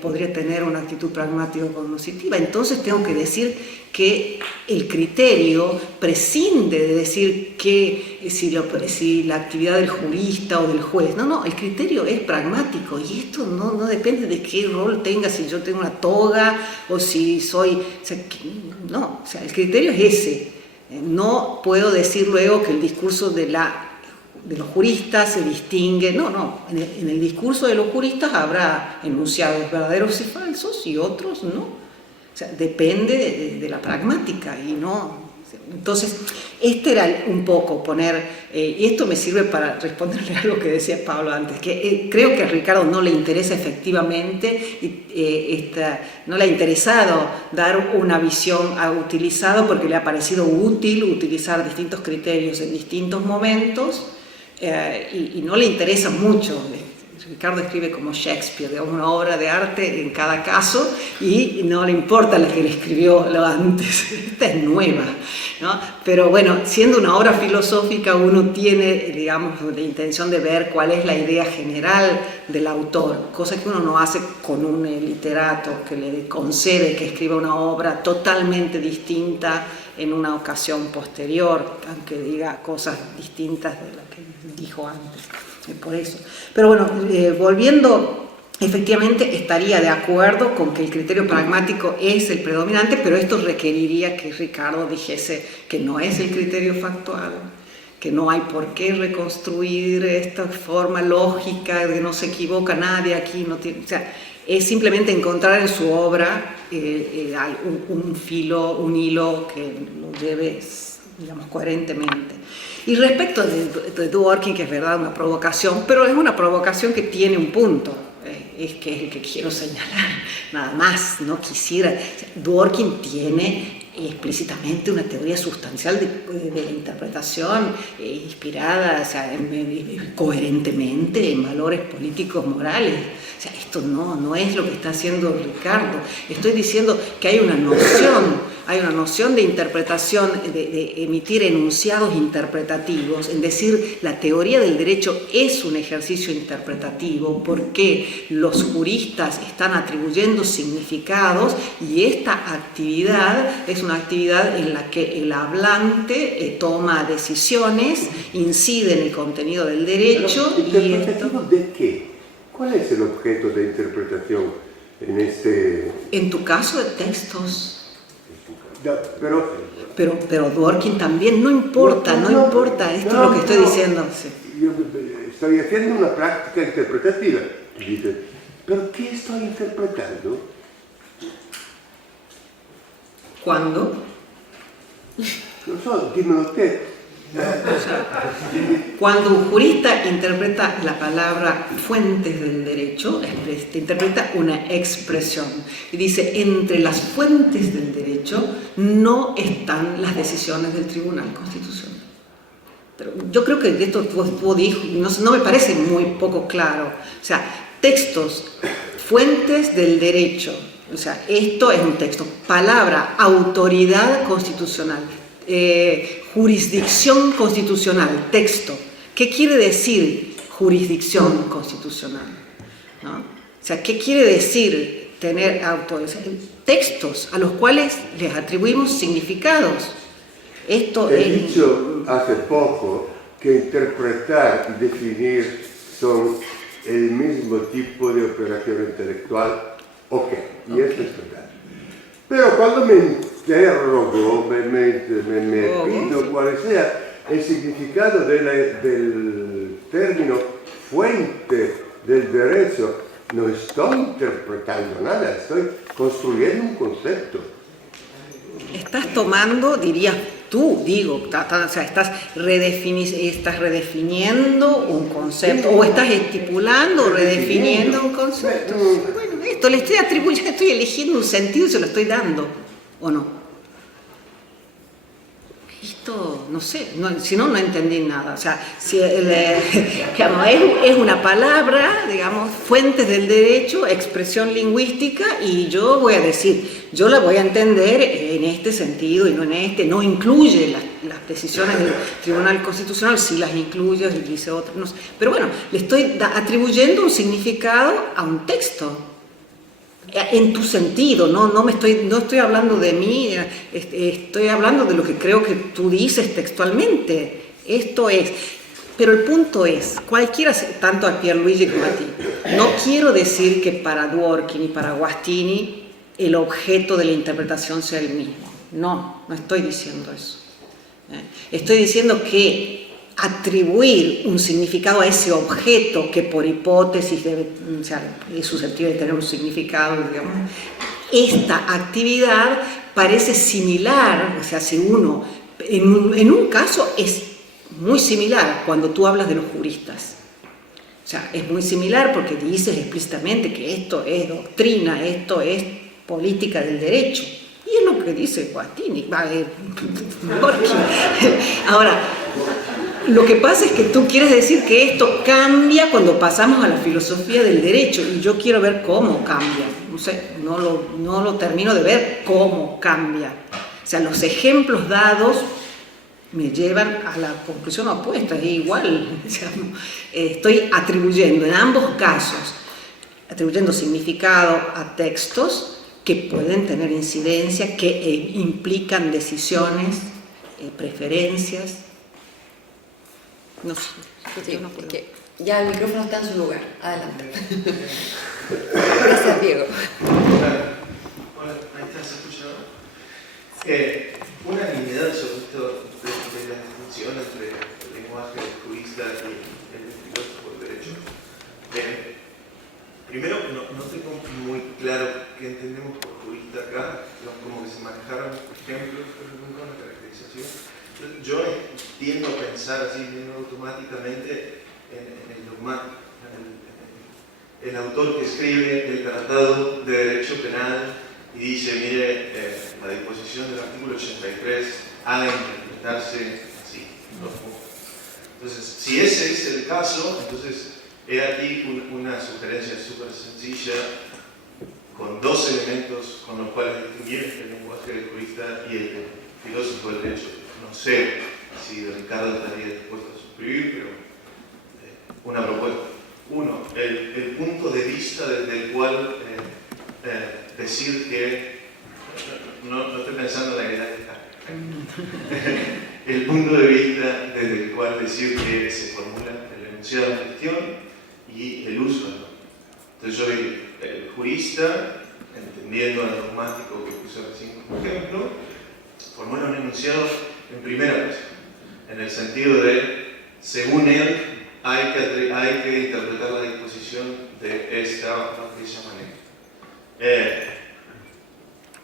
podría tener una actitud pragmática cognoscitiva. Entonces tengo que decir que el criterio prescinde de decir que si la actividad del jurista o del juez. No, el criterio es pragmático y esto no depende de qué rol tenga, si yo tengo una toga o si soy... O sea, el criterio es ese. No puedo decir luego que el discurso de los juristas se distingue, en el discurso de los juristas habrá enunciados verdaderos y falsos y otros no, o sea, depende de la pragmática y no. Entonces, este era un poco poner, y esto me sirve para responderle a lo que decía Pablo antes, que creo que a Ricardo no le interesa efectivamente, no le ha interesado dar una visión, ha utilizado porque le ha parecido útil utilizar distintos criterios en distintos momentos, y no le interesa mucho. Ricardo escribe como Shakespeare, de una obra de arte en cada caso, y no le importa la que le escribió lo antes. Esta es nueva, ¿no? Pero bueno, siendo una obra filosófica, uno tiene, digamos, la intención de ver cuál es la idea general del autor, cosa que uno no hace con un literato que le concede que escriba una obra totalmente distinta en una ocasión posterior, aunque diga cosas distintas de lo que dijo antes. Por eso. Pero bueno, volviendo, efectivamente estaría de acuerdo con que el criterio pragmático es el predominante, pero esto requeriría que Ricardo dijese que no es el criterio factual, que no hay por qué reconstruir esta forma lógica, que no se equivoca nadie aquí, no tiene, o sea, es simplemente encontrar en su obra un filo, un hilo que lo lleve, digamos, coherentemente. Y respecto de Dworkin, que es verdad una provocación, pero es una provocación que tiene un punto, es que es el que quiero señalar, nada más, no quisiera. Dworkin tiene explícitamente una teoría sustancial de la interpretación inspirada, o sea, coherentemente en valores políticos morales. O sea, esto no es lo que está haciendo Ricardo. Estoy diciendo que hay una noción de interpretación, de emitir enunciados interpretativos, en decir, la teoría del derecho es un ejercicio interpretativo porque los juristas están atribuyendo significados y esta actividad es una actividad en la que el hablante toma decisiones, incide en el contenido del derecho. ¿Interpretativo de qué? ¿Cuál es el objeto de interpretación en este...? En tu caso, de textos. Pero Dworkin también, no importa, esto es lo que estoy diciendo. Sí. Yo estoy haciendo una práctica interpretativa. Dice, ¿pero qué estoy interpretando? ¿Cuándo? No so, dímelo usted. Cuando un jurista interpreta la palabra fuentes del derecho, interpreta una expresión y dice, entre las fuentes del derecho no están las decisiones del Tribunal Constitucional. Pero yo creo que esto tú dijo, no me parece muy poco claro. O sea, textos, fuentes del derecho, o sea, esto es un texto, palabra, autoridad constitucional, jurisdicción constitucional, texto. ¿Qué quiere decir jurisdicción constitucional? ¿No? O sea, ¿qué quiere decir tener textos a los cuales les atribuimos significados? Esto He dicho hace poco que interpretar y definir son el mismo tipo de operación intelectual. Ok, y eso es verdad. Pero cuando me interrogo, me pido cuál sea el significado del término fuente del derecho, no estoy interpretando nada, estoy construyendo un concepto. Estás tomando, dirías tú, o sea, estás redefiniendo un concepto, o estás estipulando o redefiniendo un concepto. Bueno, le estoy atribuyendo, estoy eligiendo un sentido y se lo estoy dando, ¿o no? Esto, no sé, si no, no entendí nada. O sea, si digamos, es una palabra, digamos, fuentes del derecho, expresión lingüística, y yo voy a decir, yo la voy a entender en este sentido y no en este, no incluye las decisiones del Tribunal Constitucional, sí las incluye, dice otro, no sé. Pero bueno, le estoy atribuyendo un significado a un texto. En tu sentido, no estoy hablando de mí, estoy hablando de lo que creo que tú dices textualmente. Esto es, pero el punto es, cualquiera, tanto a Pierluigi como a ti, no quiero decir que para Dworkin y para Guastini el objeto de la interpretación sea el mismo. No estoy diciendo eso. Estoy diciendo que atribuir un significado a ese objeto que por hipótesis es susceptible de tener un significado, digamos, esta actividad parece similar, o sea, si uno, en un caso es muy similar cuando tú hablas de los juristas. O sea, es muy similar porque dices explícitamente que esto es doctrina, esto es política del derecho. Y es lo que dice Guastini. Ahora, lo que pasa es que tú quieres decir que esto cambia cuando pasamos a la filosofía del derecho, y yo quiero ver cómo cambia. No sé, no lo termino de ver cómo cambia. O sea, los ejemplos dados me llevan a la conclusión opuesta, es igual. Estoy atribuyendo en ambos casos, atribuyendo significado a textos que pueden tener incidencia, que implican decisiones, preferencias. No sé. Sí, es que ya el micrófono está en su lugar. Adelante. Gracias, Diego. Hola, ahí está, ¿se escucha? Una nimiedad sobre esto de la distinción entre el lenguaje del jurista y el filósofo del derecho. Primero, no tengo muy claro qué entendemos por jurista acá, como que se manejaron ejemplos, pero nunca una caracterización. Yo tiendo a pensar así, bien automáticamente, en el dogmático, el autor que escribe el Tratado de Derecho Penal y dice, mire, la disposición del artículo 83 ha de interpretarse así, ¿no? Entonces, si ese es el caso, entonces he aquí una sugerencia súper sencilla, con dos elementos con los cuales distinguir el lenguaje del jurista y el filósofo del derecho. No sé si Ricardo estaría dispuesto a suscribir, pero una propuesta. Uno, el punto de vista desde el cual decir que, no estoy pensando en la idea de el punto de vista desde el cual decir que se formula el enunciado en cuestión y el uso, ¿no? Entonces yo soy el jurista, entendiendo al dogmático que puse recién como ejemplo, formula un enunciado en primera persona, en el sentido de, según él, hay que interpretar la disposición de esta o aquella manera.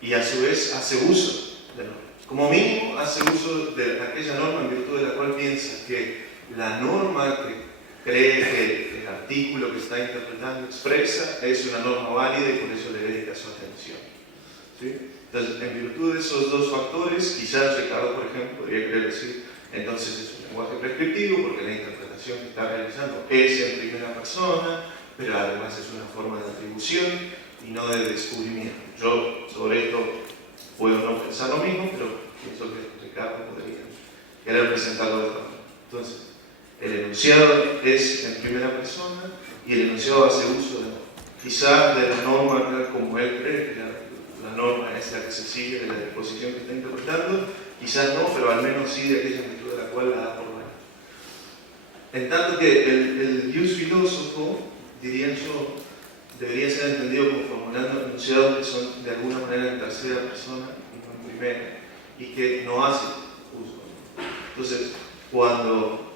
Y a su vez hace uso de normas. Como mínimo hace uso de aquella norma en virtud de la cual piensa que la norma que cree que el artículo que está interpretando expresa es una norma válida y por eso le dedica su atención. ¿Sí? Entonces, en virtud de esos dos factores, quizás Ricardo, por ejemplo, podría querer decir, entonces es un lenguaje prescriptivo porque la interpretación que está realizando es en primera persona, pero además es una forma de atribución y no de descubrimiento. Yo sobre esto puedo no pensar lo mismo, pero pienso que Ricardo podría querer presentarlo de otra manera. Entonces, el enunciado es en primera persona y el enunciado hace uso quizás de la norma tal como él cree que la norma es la que se sigue de la disposición que está interpretando, quizás no, pero al menos sí de aquella virtud de la cual la da por buena. En tanto que el jus filósofo, diría yo, debería ser entendido como formulando enunciados que son de alguna manera en tercera persona y no en primera, y que no hace uso. Entonces, cuando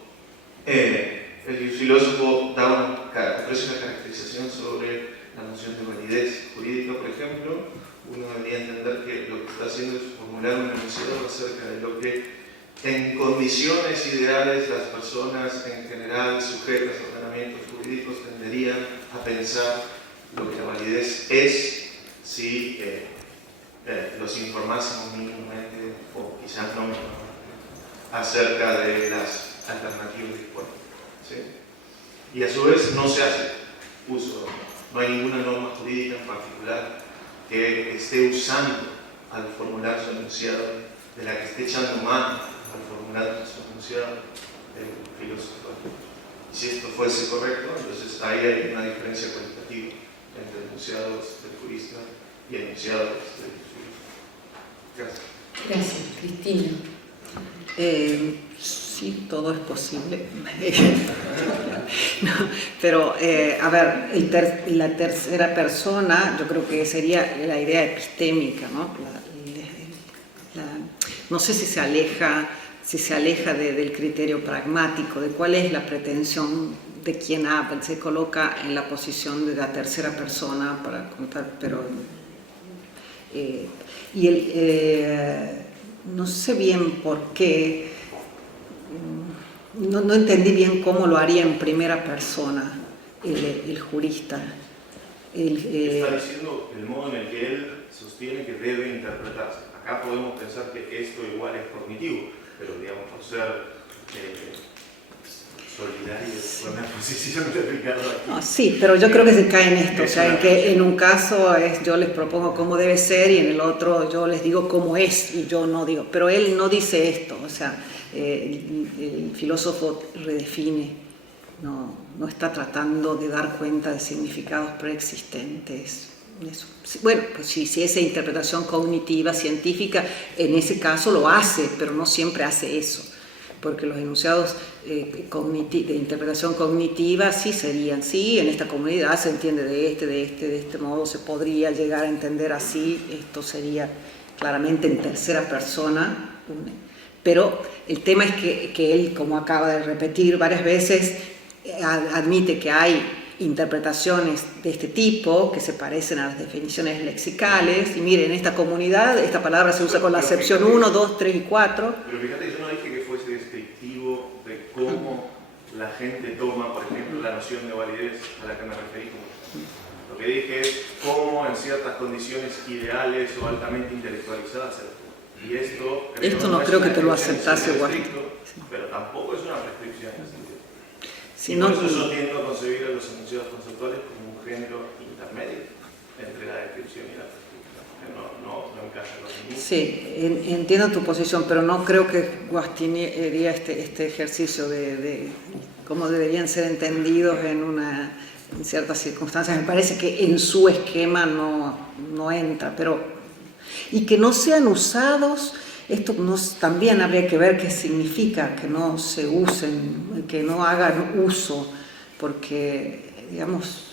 el jus filósofo ofrece una caracterización sobre la noción de validez jurídica, por ejemplo, uno debería entender que lo que está haciendo es formular un enunciado acerca de lo que en condiciones ideales las personas en general sujetas a ordenamientos jurídicos tenderían a pensar lo que la validez es si los informásemos mínimamente, o quizás no mínimamente, acerca de las alternativas disponibles. ¿Sí? Y a su vez no se hace uso, no hay ninguna norma jurídica en particular que esté usando al formular su enunciado, de la que esté echando mano al formular su enunciado el filósofo. Y si esto fuese correcto, entonces ahí hay una diferencia cualitativa entre enunciados del jurista y enunciados del filósofo. Gracias. Gracias, Cristina. Sí, todo es posible. No, pero, a ver, la tercera persona, yo creo que sería la idea epistémica, ¿no? No sé si se aleja del criterio pragmático, de cuál es la pretensión de quien habla, se coloca en la posición de la tercera persona para contar, pero... no sé bien por qué, no entendí bien cómo lo haría en primera persona el jurista. Está diciendo el modo en el que él sostiene que debe interpretarse. Acá podemos pensar que esto igual es cognitivo, pero digamos, por ser solidario con la posición de Ricardo aquí. No, sí, pero yo creo que se cae en esto, o sea, en que en un caso yo les propongo cómo debe ser y en el otro yo les digo cómo es y yo no digo, pero él no dice esto, o sea, el filósofo redefine, no está tratando de dar cuenta de significados preexistentes. Eso. Bueno, pues si esa interpretación cognitiva, científica, en ese caso lo hace, pero no siempre hace eso, porque los enunciados de interpretación cognitiva sí serían, sí, en esta comunidad se entiende de este modo, se podría llegar a entender así, esto sería claramente en tercera persona, pero el tema es que él, como acaba de repetir varias veces, admite que hay interpretaciones de este tipo que se parecen a las definiciones lexicales, y miren, en esta comunidad esta palabra se usa con la acepción 1, 2, 3 y 4. Pero fíjate, yo no dije que fuese descriptivo de cómo la gente toma, por ejemplo, la noción de validez a la que me referí. Lo que dije es cómo en ciertas condiciones ideales o altamente intelectualizadas se toma. Y esto no creo que te lo aceptase Washington. Pero tampoco es una prescripción en ese sentido. Si y no, por eso yo tiendo a concebir a los enunciados conceptuales como un género intermedio entre la descripción y la prescripción, que no encaja con ningún. Sí, entiendo tu posición, pero no creo que Guattini haría este ejercicio de cómo deberían ser entendidos en ciertas circunstancias. Me parece que en su esquema no entra, pero y que no sean usados. Esto también habría que ver qué significa que no se usen, que no hagan uso, porque, digamos,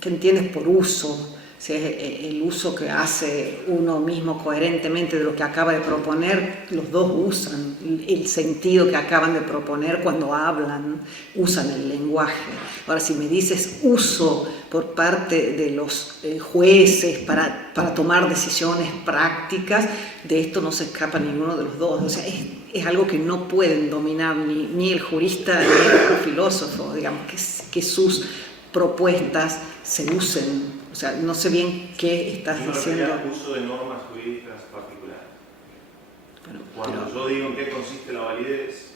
¿qué entiendes por uso? Si es el uso que hace uno mismo coherentemente de lo que acaba de proponer, los dos usan el sentido que acaban de proponer cuando hablan, usan el lenguaje. Ahora, si me dices uso por parte de los jueces para tomar decisiones prácticas, de esto no se escapa ninguno de los dos. O sea, es algo que no pueden dominar ni el jurista ni el filósofo, digamos, que sus propuestas se usen. O sea, no sé bien qué estás diciendo. El uso de normas jurídicas particulares. Bueno, cuando yo digo en qué consiste la validez,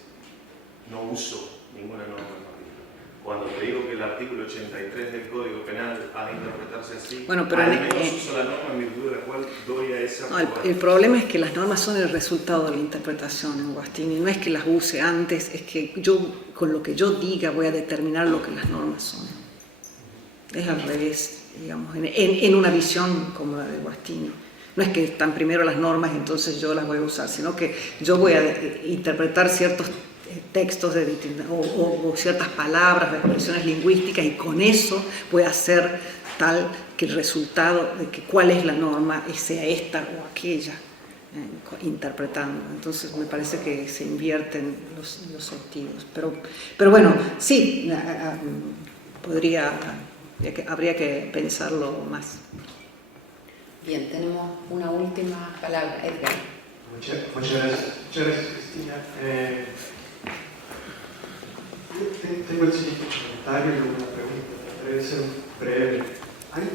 no uso ninguna norma en particular. Cuando te digo que el artículo 83 del Código Penal ha de interpretarse así, bueno, pero al menos uso la norma en virtud de la cual doy a esa... No, el problema es que las normas son el resultado de la interpretación en Guattini. No es que las use antes, es que yo, con lo que yo diga, voy a determinar lo que las normas son. Es al revés. Digamos, en una visión como la de Guattini. No es que están primero las normas y entonces yo las voy a usar, sino que yo voy a interpretar ciertos textos o ciertas palabras, expresiones lingüísticas, y con eso voy a hacer tal que el resultado de que cuál es la norma sea esta o aquella, interpretando. Entonces me parece que se invierten los sentidos. Pero bueno, sí, habría que pensarlo más. Bien, tenemos una última palabra. Edgar. Muchas gracias. Muchas gracias, Cristina. Tengo el siguiente comentario y una pregunta. Trataré de ser breve. hay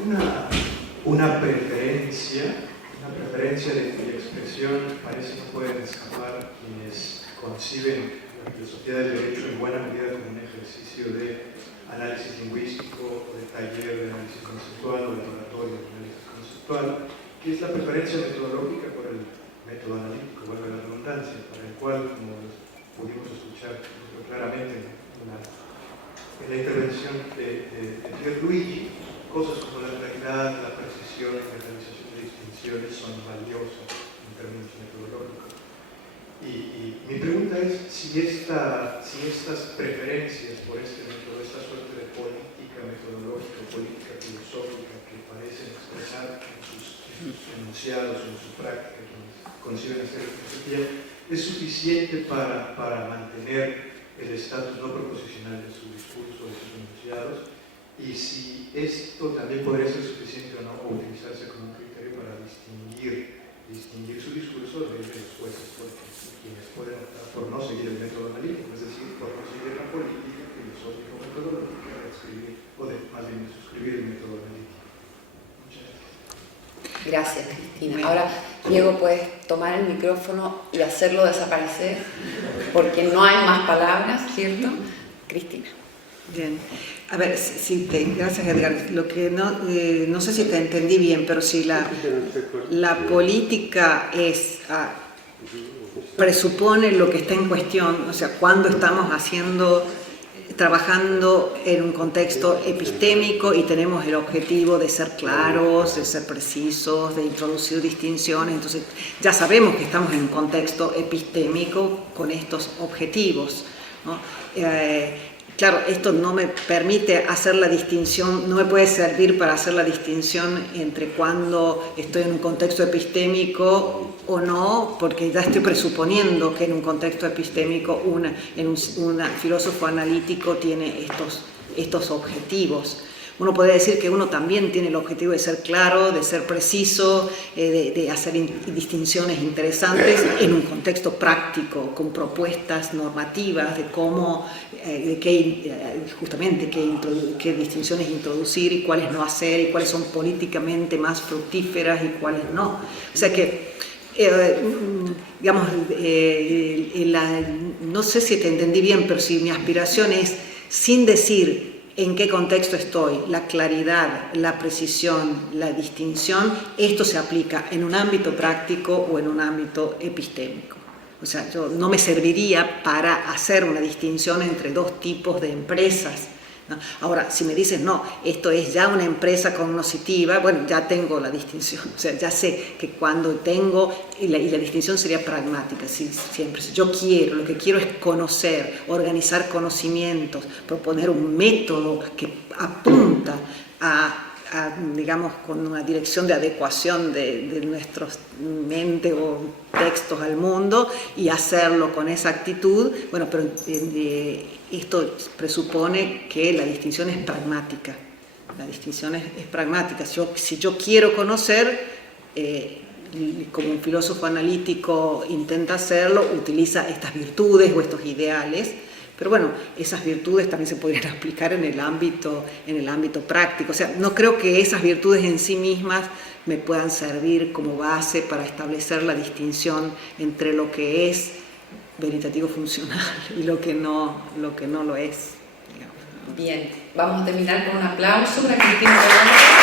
una preferencia de cuya expresión parece no pueden escapar quienes conciben la filosofía del derecho en buena medida como un ejercicio de análisis lingüístico, o de taller de análisis conceptual, o de laboratorio de análisis conceptual, que es la preferencia metodológica por el método analítico, valga la redundancia, para el cual, como pudimos escuchar claramente en la intervención de Pierluigi, cosas como la claridad, la precisión, la realización de distinciones son valiosas en términos metodológicos. Y mi pregunta es si estas preferencias por este método, esta suerte de política metodológica, política filosófica que parecen expresar en sus enunciados o en su práctica, quienes conciben hacer filosofía, es suficiente para mantener el estatus no proposicional de su discurso, de sus enunciados, y si esto también podría ser suficiente o no, o utilizarse como un criterio para distinguir su discurso de los jueces, porque quienes pueden optar por no seguir el método analítico, es decir, por no seguir la política filosófico-metodológica de escribir, o de más bien de suscribir el método analítico. Muchas gracias. Gracias, Cristina. Ahora, Diego, puedes tomar el micrófono y hacerlo desaparecer, porque no hay más palabras, ¿cierto? Cristina. Bien. A ver, gracias, Edgar. Lo que no sé si te entendí bien, pero si la política presupone lo que está en cuestión, o sea, cuando estamos trabajando en un contexto epistémico y tenemos el objetivo de ser claros, de ser precisos, de introducir distinciones, entonces ya sabemos que estamos en un contexto epistémico con estos objetivos, ¿no? Claro, esto no me permite hacer la distinción, no me puede servir para hacer la distinción entre cuando estoy en un contexto epistémico o no, porque ya estoy presuponiendo que en un contexto epistémico un filósofo analítico tiene estos objetivos. Uno podría decir que uno también tiene el objetivo de ser claro, de ser preciso, de hacer distinciones interesantes en un contexto práctico, con propuestas normativas de cómo, justamente qué distinciones introducir y cuáles no hacer, y cuáles son políticamente más fructíferas y cuáles no. O sea que, digamos, no sé si te entendí bien, pero si mi aspiración es, sin decir en qué contexto estoy, la claridad, la precisión, la distinción, esto se aplica en un ámbito práctico o en un ámbito epistémico. O sea, no me serviría para hacer una distinción entre dos tipos de empresas, ¿no? Ahora, si me dices, no, esto es ya una empresa cognoscitiva, bueno, ya tengo la distinción, o sea, ya sé que cuando tengo, y la distinción sería pragmática, siempre. Yo lo que quiero es conocer, organizar conocimientos, proponer un método que apunta a digamos, con una dirección de adecuación de nuestra mente o textos al mundo, y hacerlo con esa actitud. Bueno, pero esto presupone que la distinción es pragmática. La distinción es pragmática. Si yo quiero conocer, como un filósofo analítico intenta hacerlo, utiliza estas virtudes o estos ideales. Pero bueno, esas virtudes también se podrían aplicar en el ámbito práctico. O sea, no creo que esas virtudes en sí mismas me puedan servir como base para establecer la distinción entre lo que es veritativo funcional y lo que no lo es. Bien, vamos a terminar con un aplauso para Cristina Redondo.